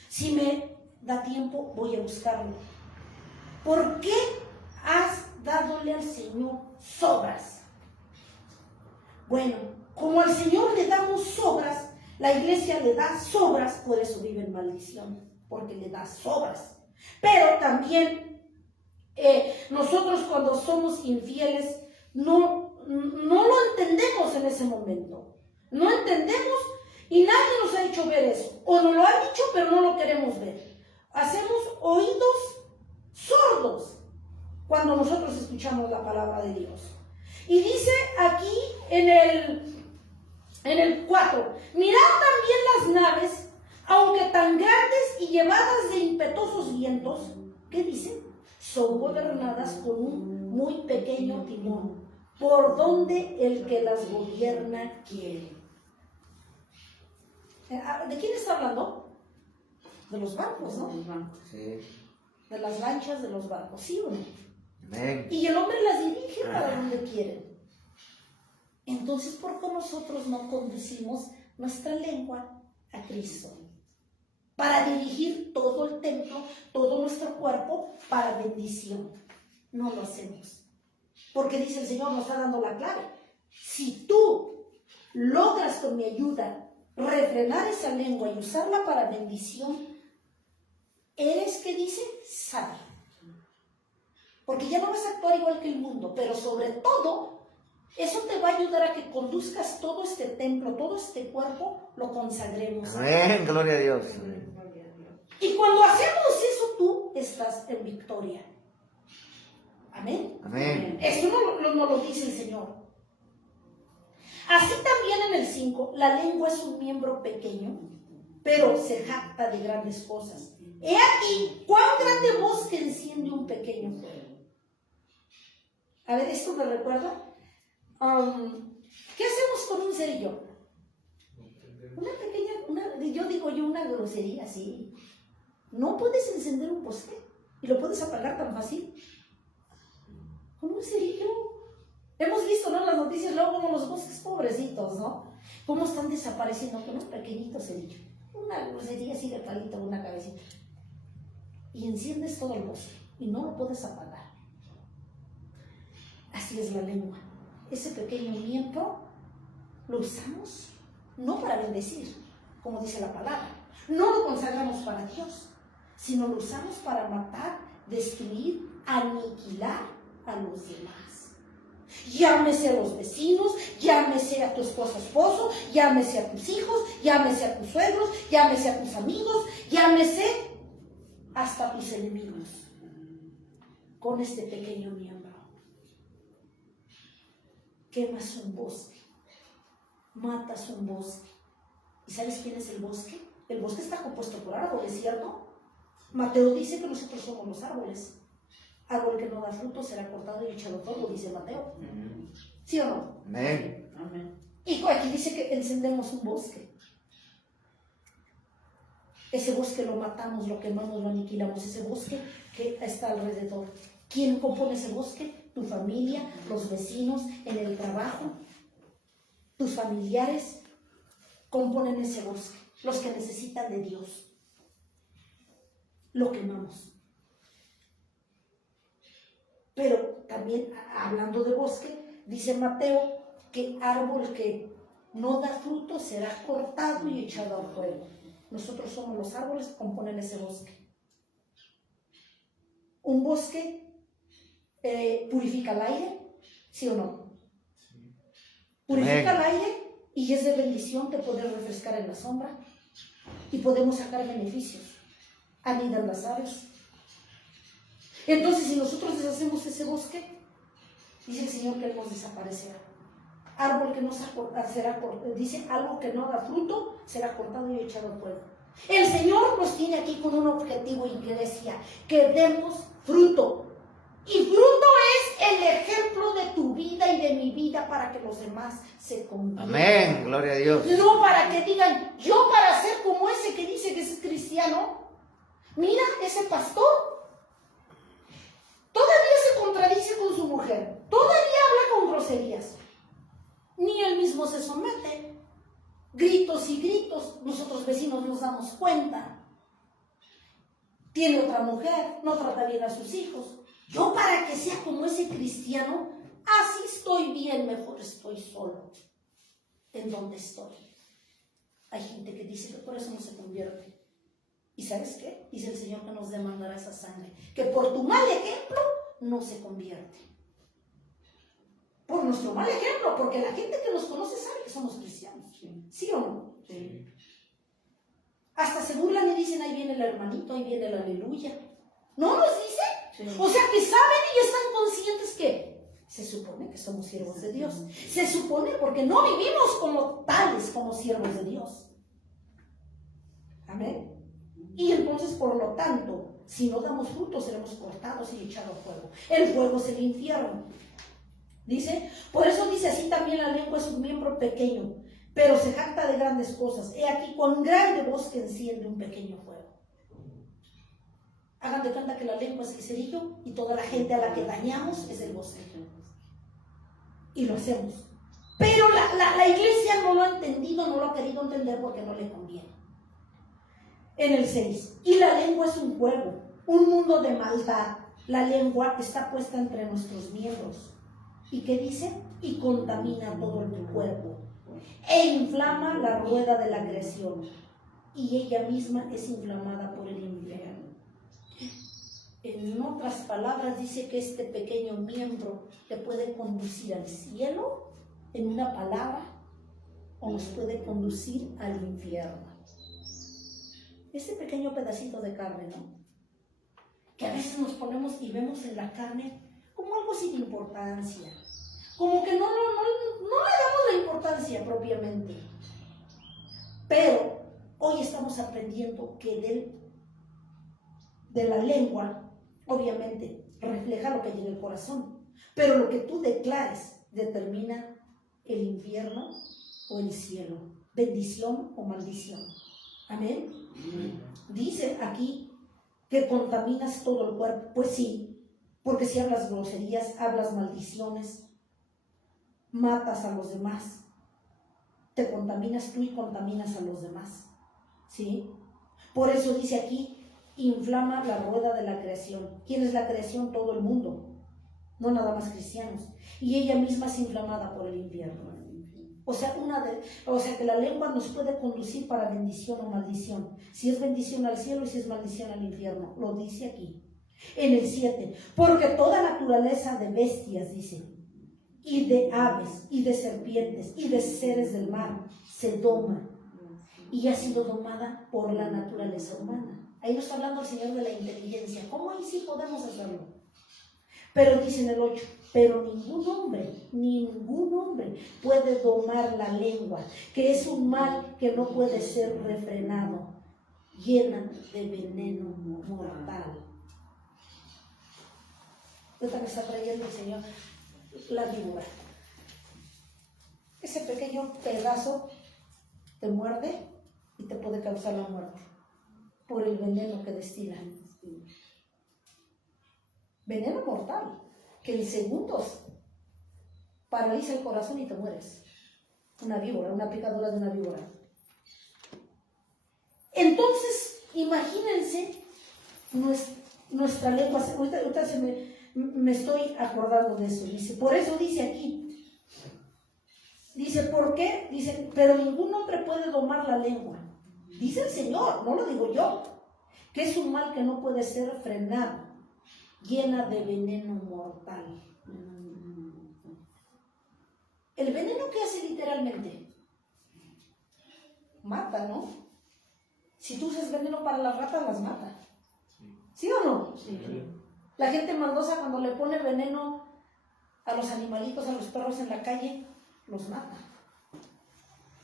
Si me da tiempo, voy a buscarlo. ¿Por qué has dadole al Señor sobras? Bueno, como al Señor le damos sobras, la iglesia le da sobras, por eso vive en maldición, porque le da sobras. Pero también nosotros cuando somos infieles, no lo entendemos en ese momento. No entendemos y nadie nos ha hecho ver eso. O nos lo ha dicho, pero no lo queremos ver. Hacemos oídos sordos cuando nosotros escuchamos la palabra de Dios. Y dice aquí en el 4, mirad también las naves, aunque tan grandes y llevadas de impetuosos vientos, ¿qué dice? Son gobernadas con un muy pequeño timón, por donde el que las gobierna quiere. ¿De quién está hablando? De los barcos, ¿no? Sí. De las lanchas, de los barcos, ¿sí o no? Amén. Y el hombre las dirige para donde quiere. Entonces, ¿por qué nosotros no conducimos nuestra lengua a Cristo? Para dirigir todo el templo, todo nuestro cuerpo para bendición. No lo hacemos. Porque dice el Señor, nos está dando la clave. Si tú logras con mi ayuda refrenar esa lengua y usarla para bendición, eres, ¿qué dice? Sabio. Porque ya no vas a actuar igual que el mundo, pero sobre todo, eso te va a ayudar a que conduzcas todo este templo, todo este cuerpo, lo consagremos. Amén, gloria a Dios. Y cuando hacemos eso, tú estás en victoria. Amén. Amén. Eso no lo dice el Señor. Así también en el 5, la lengua es un miembro pequeño, pero se jacta de grandes cosas. He aquí, cuán grande voz que enciende un pequeño fuego. A ver, esto me recuerda. ¿Qué hacemos con un cerillo? Una pequeña, una grosería, sí. No puedes encender un poste y lo puedes apagar tan fácil. con un cerillo. Hemos visto, ¿no?, en las noticias luego como los bosques pobrecitos, ¿no? Cómo están desapareciendo con un pequeñito cerillo. Una grosería así de palito, una cabecita. Y enciendes todo el bosque y no lo puedes apagar. Así es la lengua. Ese pequeño miembro lo usamos no para bendecir, como dice la palabra. No lo consagramos para Dios, sino lo usamos para matar, destruir, aniquilar a los demás. Llámese a los vecinos, llámese a tu esposo, llámese a tus hijos, llámese a tus suegros, llámese a tus amigos, llámese hasta a tus enemigos. Con este pequeño miembro quemas un bosque, matas un bosque. ¿Y sabes quién es el bosque? El bosque está compuesto por árboles, ¿cierto? Mateo dice que nosotros somos los árboles. Árbol que no da fruto será cortado y echado fuego, dice Mateo. ¿Sí o no? Amén. Y aquí dice que encendemos un bosque. Ese bosque lo matamos, lo quemamos, lo aniquilamos. Ese bosque que está alrededor. ¿Quién compone ese bosque? Tu familia, los vecinos, en el trabajo. Tus familiares componen ese bosque. Los que necesitan de Dios. Lo quemamos. Pero también, hablando de bosque, dice Mateo que árbol que no da fruto será cortado y echado al fuego. Nosotros somos los árboles que componen ese bosque. ¿Un bosque purifica el aire? ¿Sí o no? Purifica el aire y es de bendición de poder refrescar en la sombra y podemos sacar beneficios. Anidan las aves. Entonces, si nosotros deshacemos ese bosque, dice el Señor que Él nos desaparecerá. Árbol que no será cortado, dice algo que no da fruto, será cortado y echado al fuego. El Señor nos tiene aquí con un objetivo, iglesia, que demos fruto. Y fruto es el ejemplo de tu vida y de mi vida para que los demás se conviertan. Amén, gloria a Dios. No para que digan, yo para ser como ese que dice que es cristiano, mira ese pastor. Todavía se contradice con su mujer, todavía habla con groserías, ni él mismo se somete. Gritos y gritos, nosotros vecinos nos damos cuenta. Tiene otra mujer, no trata bien a sus hijos. Yo para que sea como ese cristiano, así estoy bien, mejor estoy solo en donde estoy. Hay gente que dice que por eso no se convierte. ¿Y sabes qué? Dice el Señor que nos demandará esa sangre. Que por tu mal ejemplo no se convierte. Por nuestro mal ejemplo, porque la gente que nos conoce sabe que somos cristianos. ¿Sí o no? Sí. Hasta se burlan y dicen, ahí viene el hermanito, ahí viene el aleluya. ¿No nos dice? Sí. O sea que saben y están conscientes que se supone que somos siervos de Dios. Se supone porque no vivimos como tales, como siervos de Dios. Amén. Y entonces, por lo tanto, si no damos fruto, seremos cortados y echados a fuego. El fuego es el infierno. Dice, por eso dice así también la lengua es un miembro pequeño, pero se jacta de grandes cosas. He aquí, con grande voz que enciende un pequeño fuego. Hagan de cuenta que la lengua es el cerillo y toda la gente a la que dañamos es el bosque. Y lo hacemos. Pero la iglesia no lo ha entendido, no lo ha querido entender porque no le conviene. En el 6, y la lengua es un juego, un mundo de maldad. La lengua está puesta entre nuestros miembros. ¿Y qué dice? Y contamina todo el cuerpo. E inflama la rueda de la creación. Y ella misma es inflamada por el infierno. En otras palabras, dice que este pequeño miembro te puede conducir al cielo, en una palabra, o nos puede conducir al infierno. Este pequeño pedacito de carne, ¿no? Que a veces nos ponemos y vemos en la carne como algo sin importancia, como que no le damos la importancia propiamente. Pero hoy estamos aprendiendo que de la lengua, obviamente, refleja lo que hay en el corazón, pero lo que tú declares determina el infierno o el cielo, bendición o maldición. Amén. Dice aquí que contaminas todo el cuerpo. Pues sí, Porque si hablas groserías, hablas maldiciones, matas a los demás, te contaminas tú y contaminas a los demás, ¿sí? Por eso dice aquí, inflama la rueda de la creación. ¿Quién es la creación? Todo el mundo, no nada más cristianos. Y ella misma es inflamada por el infierno. O sea, que la lengua nos puede conducir para bendición o maldición. Si es bendición al cielo y si es maldición al infierno. Lo dice aquí. En el 7. Porque toda naturaleza de bestias, dice, y de aves, y de serpientes, y de seres del mar, se doma. Y ha sido domada por la naturaleza humana. Ahí nos está hablando el Señor de la inteligencia. ¿Cómo ahí sí podemos hacerlo? Pero dice en el 8, pero ningún hombre puede domar la lengua, que es un mal que no puede ser refrenado, llena de veneno mortal. Ahorita me está trayendo el Señor la víbora. Ese pequeño pedazo te muerde y te puede causar la muerte por el veneno que destila. Veneno mortal, que en segundos paraliza el corazón y te mueres. Una víbora, una picadura de una víbora. Entonces, imagínense nuestra lengua. Ahorita me estoy acordando de eso. Dice, por eso dice aquí. Dice, ¿por qué? Dice, pero ningún hombre puede domar la lengua. Dice el Señor, no lo digo yo, que es un mal que no puede ser frenado, llena de veneno mortal. ¿El veneno qué hace literalmente? Mata, ¿no? Si tú usas veneno para las ratas, las mata. ¿Sí o no? Sí. La gente maldosa cuando le pone veneno a los animalitos, a los perros en la calle, los mata.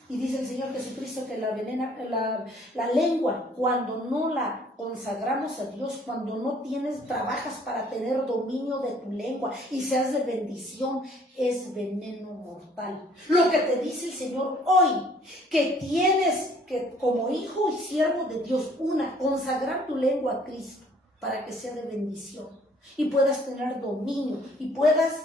Y dice el Señor Jesucristo que la lengua, cuando no la consagramos a Dios, cuando no trabajas para tener dominio de tu lengua y seas de bendición, es veneno mortal. Lo que te dice el Señor hoy, que tienes que, como hijo y siervo de Dios, consagrar tu lengua a Cristo para que sea de bendición y puedas tener dominio y puedas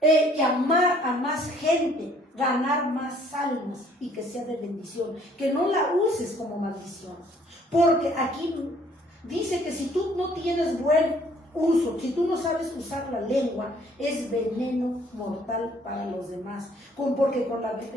llamar a más gente, ganar más almas y que sea de bendición, que no la uses como maldición, porque aquí dice que si tú no tienes buen uso, si tú no sabes usar la lengua, es veneno mortal para los demás, porque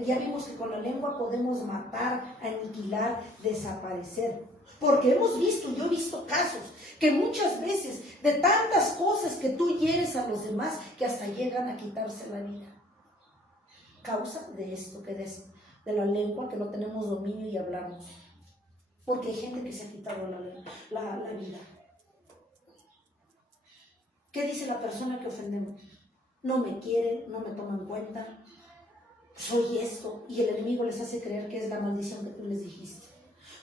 ya vimos que con la lengua podemos matar, aniquilar, desaparecer. Porque yo he visto casos que muchas veces de tantas cosas que tú hieres a los demás que hasta llegan a quitarse la vida. Causa de esto que es de la lengua, que no tenemos dominio y hablamos. Porque hay gente que se ha quitado la vida. ¿Qué dice la persona que ofendemos? No me quiere, no me toma en cuenta, soy esto, y el enemigo les hace creer que es la maldición que tú les dijiste.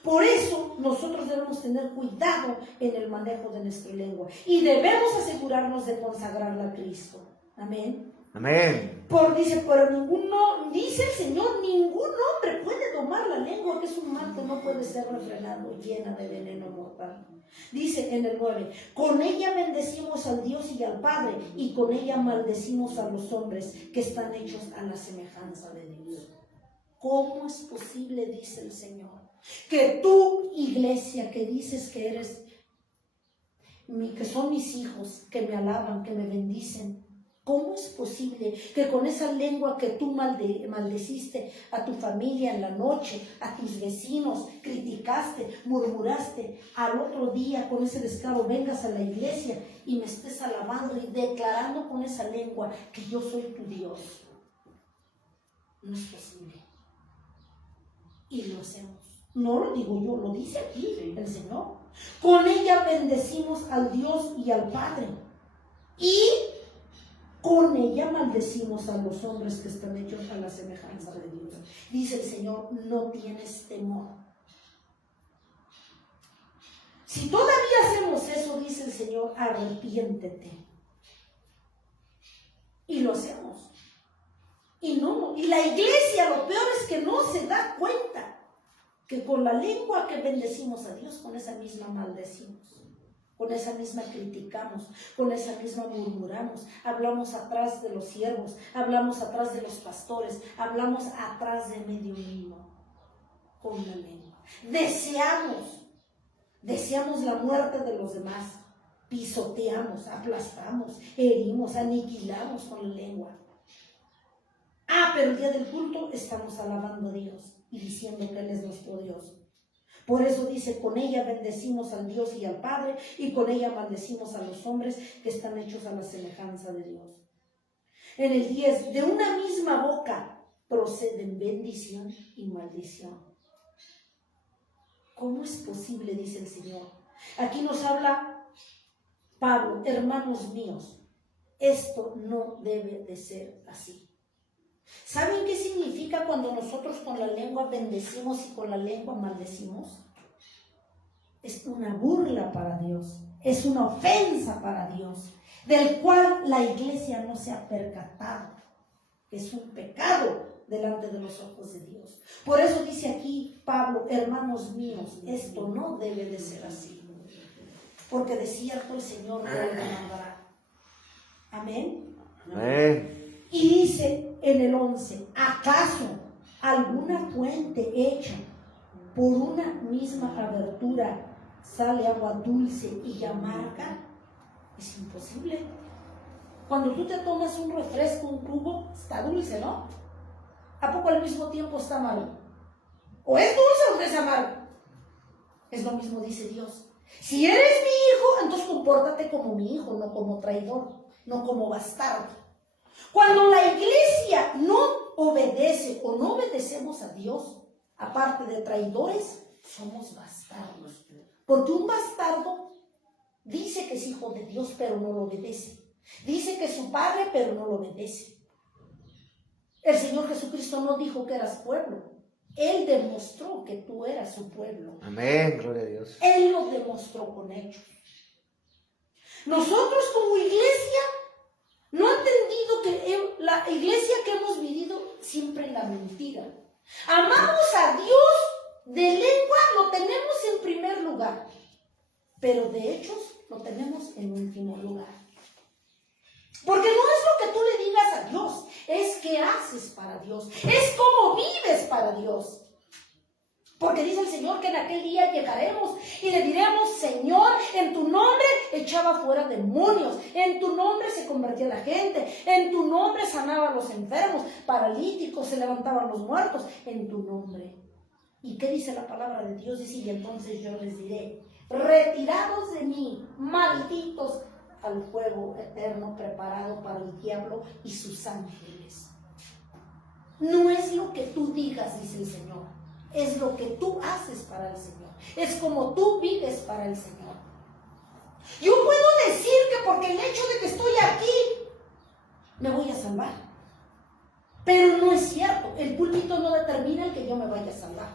Por eso nosotros debemos tener cuidado en el manejo de nuestra lengua y debemos asegurarnos de consagrarla a Cristo. Amén. Amén. Dice el Señor, ningún hombre puede domar la lengua, que es un mal que no puede ser refrenado, llena de veneno mortal. Dice en el 9, con ella bendecimos al Dios y al Padre, y con ella maldecimos a los hombres que están hechos a la semejanza de Dios. ¿Cómo es posible, dice el Señor, que tú, iglesia, que dices que eres, que son mis hijos, que me alaban, que me bendicen, cómo es posible que con esa lengua que tú maldeciste a tu familia en la noche, a tus vecinos, criticaste, murmuraste, al otro día con ese descaro vengas a la iglesia y me estés alabando y declarando con esa lengua que yo soy tu Dios? No es posible. Y lo hacemos. No lo digo yo, lo dice aquí el Señor. Con ella bendecimos al Dios y al Padre, y con ella maldecimos a los hombres que están hechos a la semejanza de Dios. Dice el Señor, no tienes temor. Si todavía hacemos eso, dice el Señor, arrepiéntete. Y lo hacemos. Y la iglesia, lo peor es que no se da cuenta que con la lengua que bendecimos a Dios, con esa misma maldecimos. con esa misma criticamos, con esa misma murmuramos, hablamos atrás de los siervos, hablamos atrás de los pastores, hablamos atrás de medio mundo, con la lengua. Deseamos la muerte de los demás, pisoteamos, aplastamos, herimos, aniquilamos con la lengua. Pero el día del culto estamos alabando a Dios y diciendo que Él es nuestro Dios. Por eso dice, con ella bendecimos al Dios y al Padre, y con ella maldecimos a los hombres que están hechos a la semejanza de Dios. En el 10, de una misma boca proceden bendición y maldición. ¿Cómo es posible? Dice el Señor. Aquí nos habla Pablo, hermanos míos, esto no debe de ser así. ¿Saben qué significa cuando nosotros con la lengua bendecimos y con la lengua maldecimos? Es una burla para Dios, es una ofensa para Dios, del cual la iglesia no se ha percatado. Es un pecado delante de los ojos de Dios. Por eso dice aquí Pablo, hermanos míos, esto no debe de ser así, porque de cierto el Señor no lo demandará. Amén. Amén. Y dice en el 11, ¿acaso alguna fuente hecha por una misma abertura sale agua dulce y amarga? Es imposible. Cuando tú te tomas un refresco, un jugo, está dulce, ¿no? ¿A poco al mismo tiempo está amargo? ¿O es dulce o es amargo? Es lo mismo, dice Dios. Si eres mi hijo, entonces compórtate como mi hijo, no como traidor, no como bastardo. Cuando la iglesia no obedece o no obedecemos a Dios, aparte de traidores, somos bastardos. Porque un bastardo dice que es hijo de Dios, pero no lo obedece. Dice que es su padre, pero no lo obedece. El Señor Jesucristo no dijo que eras pueblo. Él demostró que tú eras su pueblo. Amén, gloria a Dios. Él lo demostró con hechos. Nosotros como iglesia no ha entendido que la iglesia que hemos vivido siempre la mentira. Amamos a Dios de lengua, lo tenemos en primer lugar, pero de hechos lo tenemos en último lugar. Porque no es lo que tú le digas a Dios, es qué haces para Dios, es cómo vives para Dios. Porque dice el Señor que en aquel día llegaremos y le diremos, Señor, en tu nombre echaba fuera demonios, en tu nombre se convertía la gente, en tu nombre sanaba a los enfermos, paralíticos, se levantaban los muertos, en tu nombre. ¿Y qué dice la palabra de Dios? Dice, y entonces yo les diré, retirados de mí, malditos, al fuego eterno preparado para el diablo y sus ángeles. No es lo que tú digas, dice el Señor, es lo que tú haces para el Señor, es como tú vives para el Señor. Yo puedo decir que porque el hecho de que estoy aquí me voy a salvar, pero no es cierto. El púlpito no determina el que yo me vaya a salvar,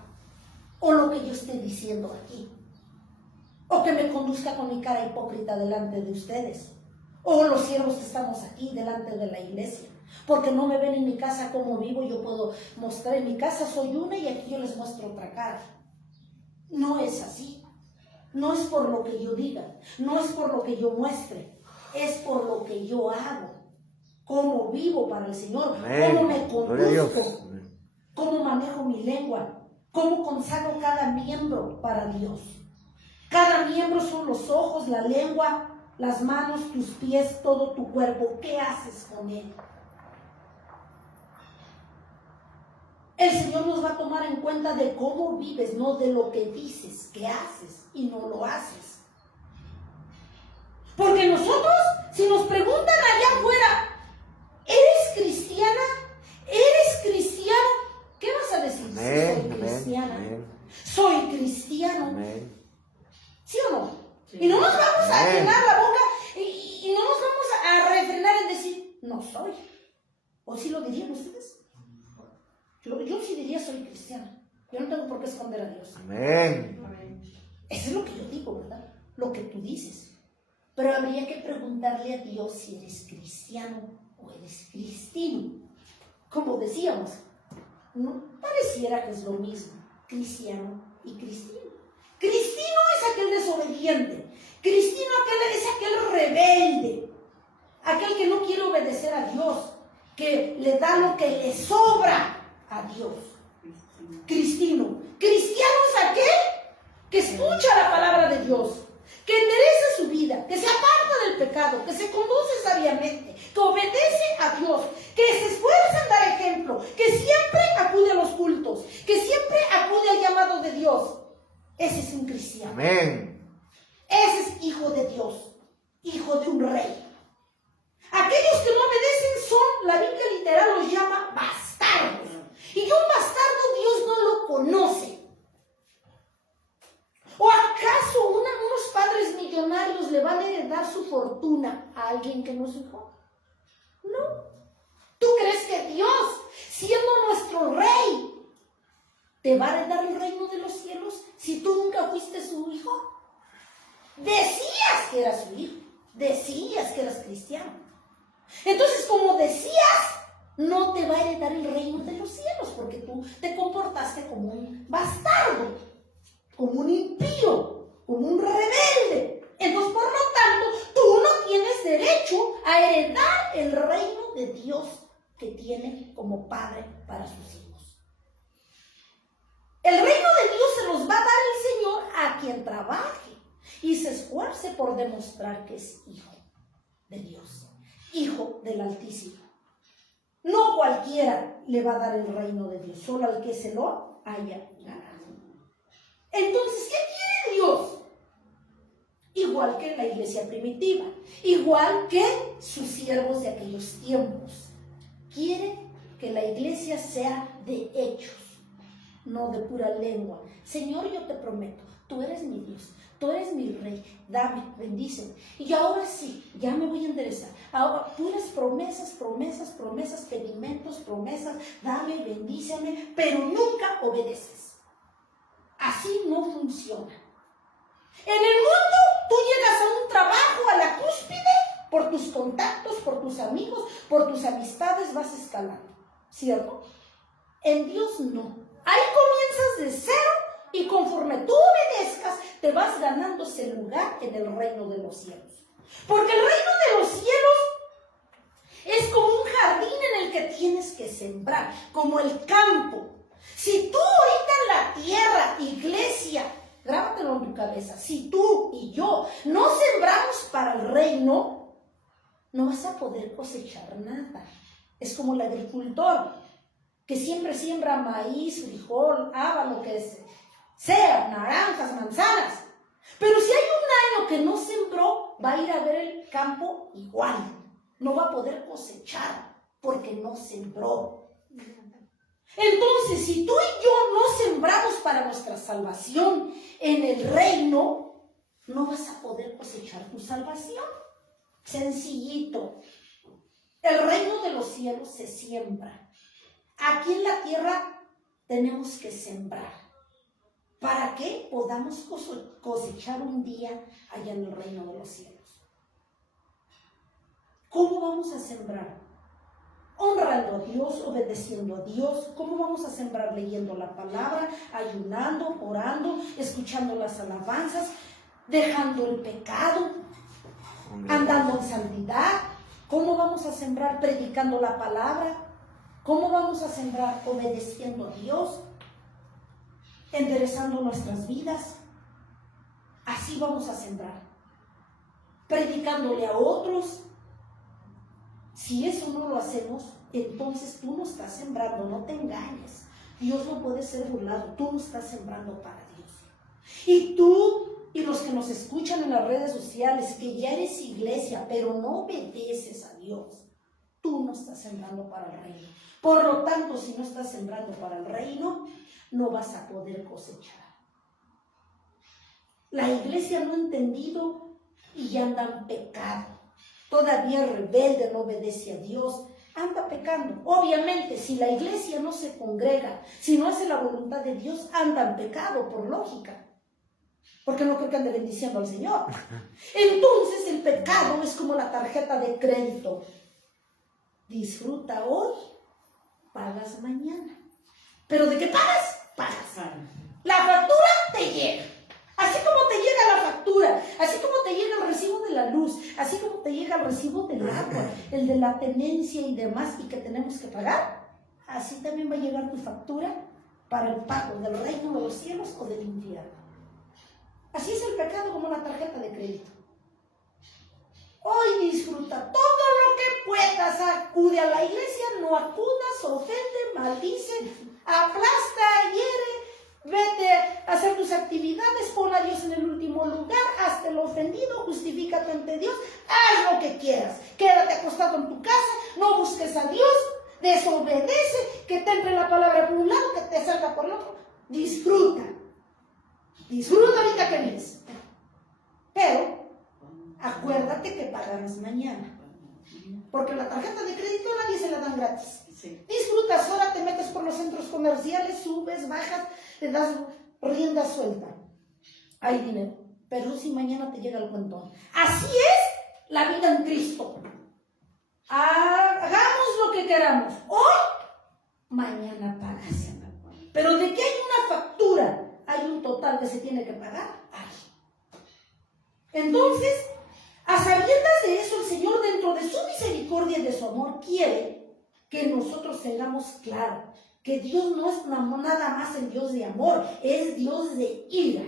o lo que yo esté diciendo aquí, o que me conduzca con mi cara hipócrita delante de ustedes, o los siervos que estamos aquí delante de la iglesia. Porque no me ven en mi casa como vivo, yo puedo mostrar en mi casa soy una y aquí yo les muestro otra cara. No es así. No es por lo que yo diga, no es por lo que yo muestre, es por lo que yo hago. Cómo vivo para el Señor, Amén. cómo me conduzco, Amén. cómo manejo mi lengua, cómo consagro cada miembro para Dios. Cada miembro son los ojos, la lengua, las manos, tus pies, todo tu cuerpo. ¿Qué haces con él? El Señor nos va a tomar en cuenta de cómo vives, no de lo que dices, que haces y no lo haces. Porque nosotros, si nos preguntan allá afuera, ¿eres cristiana? ¿Eres cristiano? ¿Qué vas a decir? Amén, Soy cristiana. amén. Soy cristiano. Amén. ¿Sí o no? Sí. Y no nos vamos a Amén. llenar la boca y no nos vamos a refrenar en decir, no soy. ¿O sí lo dirían ustedes? Yo sí diría soy cristiana. Yo no tengo por qué esconder a Dios. Amén. Eso es lo que yo digo, ¿verdad? Lo que tú dices. Pero habría que preguntarle a Dios si eres cristiano o eres cristino. Como decíamos, no pareciera que es lo mismo, cristiano y cristino. Cristino es aquel desobediente. Cristino Dios, que le da lo que le sobra a Dios. Cristino. Cristiano es aquel que escucha la palabra de Dios, que endereza su vida, que se aparta del pecado, que se conduce sabiamente, que obedece a Dios, que se esfuerza en dar ejemplo, que siempre acude a los cultos, que siempre acude al llamado de Dios. Ese es un cristiano. Amén. Ese es hijo de Dios, hijo de un rey. Aquellos que no obedecen son, la Biblia literal los llama bastardos. Y un bastardo Dios no lo conoce. ¿O acaso unos padres millonarios le van a heredar su fortuna a alguien que no es hijo? No. ¿Tú crees que Dios, siendo nuestro rey, te va a heredar el reino de los cielos si tú nunca fuiste su hijo? Decías que eras su hijo, decías que eras cristiano. Entonces, como decías, no te va a heredar el reino de los cielos porque tú te comportaste como un bastardo, como un impío, como un rebelde. Entonces, por lo tanto, tú no tienes derecho a heredar el reino de Dios que tiene como padre para sus hijos. El reino de Dios se los va a dar el Señor a quien trabaje y se esfuerce por demostrar que es hijo de Dios, hijo del Altísimo. No cualquiera le va a dar el reino de Dios, solo al que se lo haya ganado. Entonces, ¿qué quiere Dios? Igual que en la iglesia primitiva, igual que sus siervos de aquellos tiempos. Quiere que la iglesia sea de hechos, no de pura lengua. Señor, yo te prometo, tú eres mi Dios, tú eres mi rey, dame, bendíceme. Y ahora sí, ya me voy a enderezar. Ahora, puras promesas, promesas, promesas, pedimentos, promesas, dame, bendíceme, pero nunca obedeces. Así no funciona. En el mundo, tú llegas a un trabajo, a la cúspide, por tus contactos, por tus amigos, por tus amistades, vas escalando, ¿cierto? En Dios no. Ahí comienzas de cero y conforme tú obedezcas, te vas ganando ese lugar en el reino de los cielos. Porque el reino de los cielos es como un jardín en el que tienes que sembrar, como el campo. Si tú ahorita en la tierra, iglesia, grábatelo en tu cabeza, si tú y yo no sembramos para el reino, no vas a poder cosechar nada. Es como el agricultor, que siempre siembra maíz, frijol, haba, lo que sea, naranjas, manzanas. Pero si hay un año que no sembró, va a ir a ver el campo igual. No va a poder cosechar porque no sembró. Entonces, si tú y yo no sembramos para nuestra salvación en el reino, no vas a poder cosechar tu salvación. Sencillito. El reino de los cielos se siembra. Aquí en la tierra tenemos que sembrar. ¿Para que podamos cosechar un día allá en el reino de los cielos? ¿Cómo vamos a sembrar? Honrando a Dios, obedeciendo a Dios. ¿Cómo vamos a sembrar? Leyendo la palabra, ayunando, orando, escuchando las alabanzas, dejando el pecado, andando en santidad. ¿Cómo vamos a sembrar? Predicando la palabra. ¿Cómo vamos a sembrar? Obedeciendo a Dios, enderezando nuestras vidas. Así vamos a sembrar. Predicándole a otros. Si eso no lo hacemos, entonces tú no estás sembrando, no te engañes. Dios no puede ser burlado, tú no estás sembrando para Dios. Y tú y los que nos escuchan en las redes sociales, que ya eres iglesia, pero no obedeces a Dios, tú no estás sembrando para el reino. Por lo tanto, si no estás sembrando para el reino, no vas a poder cosechar. La iglesia no ha entendido y ya anda en pecado. Todavía rebelde, no obedece a Dios, anda pecando. Obviamente, si la iglesia no se congrega, si no hace la voluntad de Dios, anda en pecado, por lógica. Porque no creo que ande bendiciendo al Señor. Entonces, el pecado es como la tarjeta de crédito. Disfruta hoy, pagas mañana. ¿Pero de qué pagas? Pagas. La factura te llega. Así como te llega la factura, así como te llega el recibo de la luz, así como te llega el recibo del agua, el de la tenencia y demás, y que tenemos que pagar, así también va a llegar tu factura para el pago del reino de los cielos o del infierno. Así es el pecado como una tarjeta de crédito. Hoy disfruta todo lo que puedas, acude a la iglesia, no acudas, ofende, maldice, aplasta, hiere, vete a hacer tus actividades, pon a Dios en el último lugar, hazte lo ofendido, justifícate ante Dios, haz lo que quieras, quédate acostado en tu casa, no busques a Dios, desobedece, que te entre la palabra por un lado, que te salga por el otro, disfruta ahorita que vienes, pero acuérdate que pagarás mañana. Porque la tarjeta de crédito nadie se la dan gratis. Sí. Disfrutas, ahora te metes por los centros comerciales, subes, bajas, te das rienda suelta. Hay dinero. Pero si mañana te llega el cuentón. Así es la vida en Cristo. Hagamos lo que queramos. Hoy, mañana pagas. Pero de que hay una factura, hay un total que se tiene que pagar. Hay. Entonces, a sabiendas de eso, el Señor, dentro de su misericordia y de su amor, quiere que nosotros tengamos claro que Dios no es nada más el Dios de amor, es Dios de ira,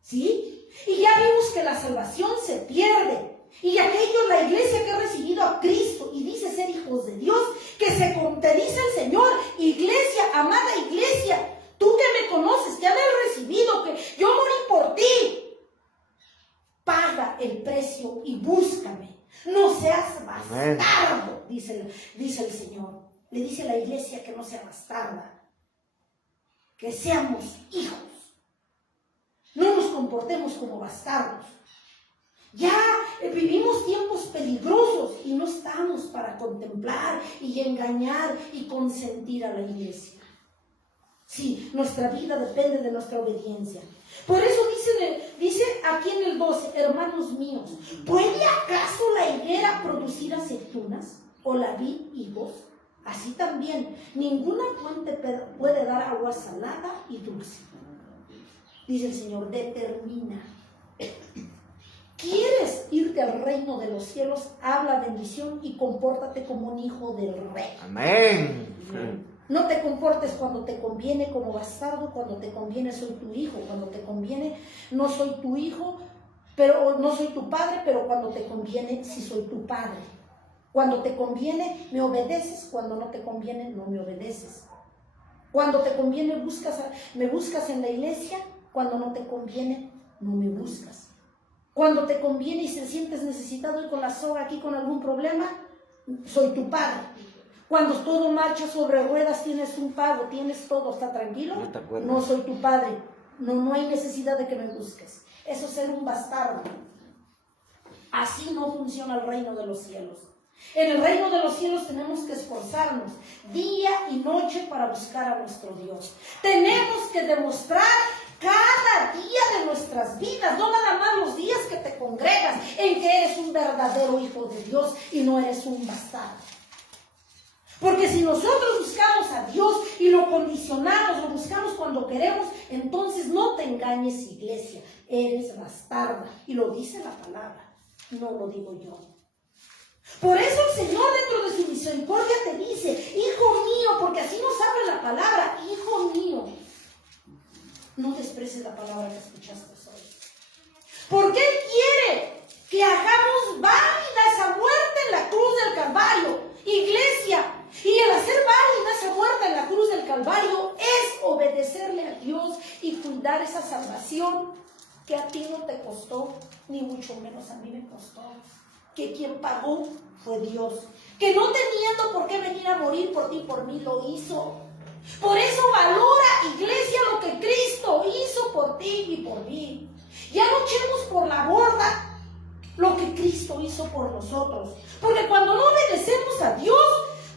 ¿sí? Y ya vimos que la salvación se pierde. Y aquello, la iglesia que ha recibido a Cristo y dice ser hijos de Dios, que te dice el Señor, iglesia, amada iglesia, tú que me conoces, que me has recibido, que yo morí por ti. Paga el precio y búscame. No seas bastardo, dice el Señor. Le dice a la iglesia que no sea bastarda, que seamos hijos. No nos comportemos como bastardos. Ya vivimos tiempos peligrosos y no estamos para contemplar y engañar y consentir a la iglesia. Sí, nuestra vida depende de nuestra obediencia. Por eso dice aquí en el 12, hermanos míos, ¿puede acaso la higuera producir aceitunas o la vid higos? Así también, ninguna fuente puede dar agua salada y dulce. Dice el Señor, determina. ¿Quieres irte al reino de los cielos? Habla bendición y compórtate como un hijo del rey. Amén. No te comportes cuando te conviene como bastardo, cuando te conviene soy tu hijo, cuando te conviene no soy tu hijo, pero no soy tu padre, pero cuando te conviene sí soy tu padre. Cuando te conviene me obedeces, cuando no te conviene no me obedeces. Cuando te conviene me buscas en la iglesia, cuando no te conviene no me buscas. Cuando te conviene y te sientes necesitado y con la soga aquí con algún problema, soy tu padre. Cuando todo marcha sobre ruedas, tienes un pago, tienes todo, ¿está tranquilo? No soy tu padre. No hay necesidad de que me busques. Eso es ser un bastardo. Así no funciona el reino de los cielos. En el reino de los cielos tenemos que esforzarnos día y noche para buscar a nuestro Dios. Tenemos que demostrar cada día de nuestras vidas, no nada más los días que te congregas, en que eres un verdadero hijo de Dios y no eres un bastardo. Porque si nosotros buscamos a Dios y lo condicionamos, lo buscamos cuando queremos, entonces no te engañes, iglesia, eres bastarda. Y lo dice la palabra, no lo digo yo. Por eso el Señor dentro de su misericordia te dice, hijo mío, porque así nos habla la palabra, hijo mío, no desprecies la palabra que escuchaste hoy. Porque Él quiere que hagamos válida esa muerte en la cruz del Calvario, iglesia. Y el hacer válida esa muerte en la cruz del Calvario es obedecerle a Dios y cuidar esa salvación que a ti no te costó, ni mucho menos a mí me costó. Que quien pagó fue Dios, que no teniendo por qué venir a morir por ti y por mí, lo hizo. Por eso valora, iglesia, lo que Cristo hizo por ti y por mí. Ya no echemos por la borda lo que Cristo hizo por nosotros, porque cuando no obedecemos a Dios,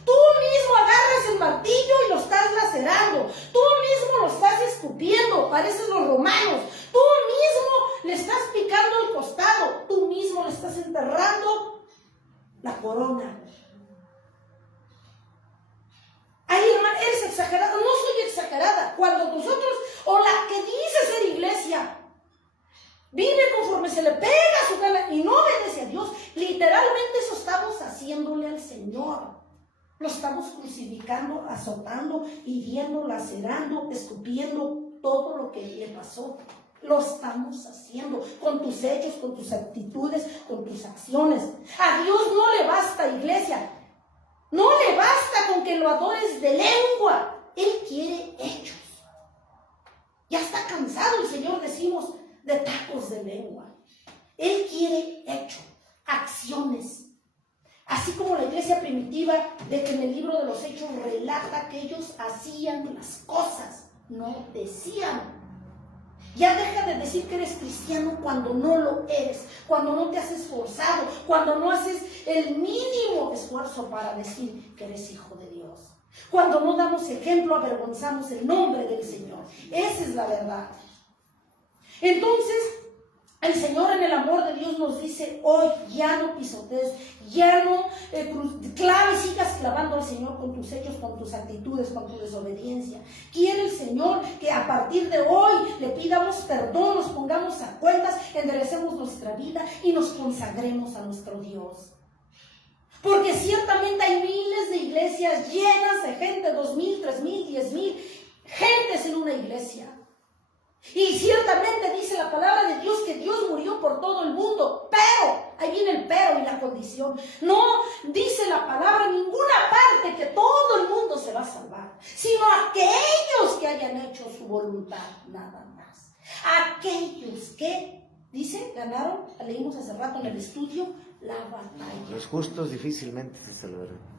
tú mismo agarras el martillo y lo estás lacerando, tú mismo lo estás escupiendo, parecen los romanos, tú mismo le estás picando el costado, tú mismo le estás enterrando la corona. Ay, hermana, eres exagerada. No soy exagerada. Cuando nosotros, o la que dice ser iglesia, vive conforme conforme se le pega su gana y no obedece a Dios, literalmente eso estamos haciéndole al Señor. Lo estamos crucificando, azotando, hiriendo, lacerando, escupiendo todo lo que le pasó. Lo estamos haciendo con tus hechos, con tus actitudes, con tus acciones. A Dios no le basta, iglesia. No le basta con que lo adores de lengua. Él quiere hechos. Ya está cansado el Señor, decimos, de tacos de lengua. Él quiere hechos, acciones. Así como la iglesia primitiva, de que en el libro de los Hechos relata que ellos hacían las cosas, no decían. Ya deja de decir que eres cristiano cuando no lo eres, cuando no te has esforzado, cuando no haces el mínimo esfuerzo para decir que eres hijo de Dios. Cuando no damos ejemplo, avergonzamos el nombre del Señor. Esa es la verdad. Entonces, el Señor en el amor de Dios nos dice, hoy ya no pisotees, ya no claves, sigas clavando al Señor con tus hechos, con tus actitudes, con tu desobediencia. Quiere el Señor que a partir de hoy le pidamos perdón, nos pongamos a cuentas, enderecemos nuestra vida y nos consagremos a nuestro Dios. Porque ciertamente hay miles de iglesias llenas de gente, 2,000, 3,000, 10,000 gentes en una iglesia. Y ciertamente dice la palabra de Dios que Dios murió por todo el mundo, pero, ahí viene el pero y la condición, no dice la palabra en ninguna parte que todo el mundo se va a salvar, sino aquellos que hayan hecho su voluntad, nada más. Aquellos que, dice, ganaron, leímos hace rato en el estudio, la batalla. Los justos difícilmente se salvarán.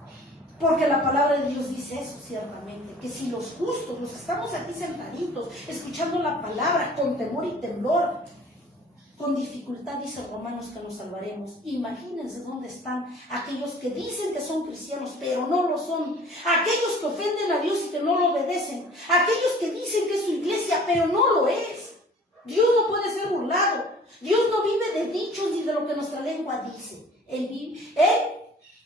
Porque la palabra de Dios dice eso, ciertamente, que si los justos, los que estamos aquí sentaditos, escuchando la palabra con temor y temblor, con dificultad, dice Romanos, que nos salvaremos. Imagínense dónde están aquellos que dicen que son cristianos, pero no lo son. Aquellos que ofenden a Dios y que no lo obedecen. Aquellos que dicen que es su iglesia, pero no lo es. Dios no puede ser burlado. Dios no vive de dichos ni de lo que nuestra lengua dice. Él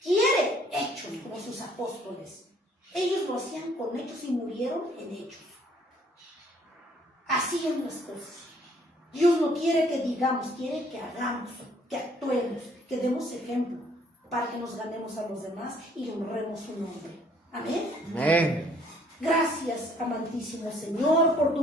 quiere hechos como sus apóstoles. Ellos lo hacían con hechos y murieron en hechos. Así es las cosas. Dios no quiere que digamos, quiere que hagamos, que actuemos, que demos ejemplo para que nos ganemos a los demás y honremos su nombre. Amén. Amén. Gracias, amantísimo Señor, por tu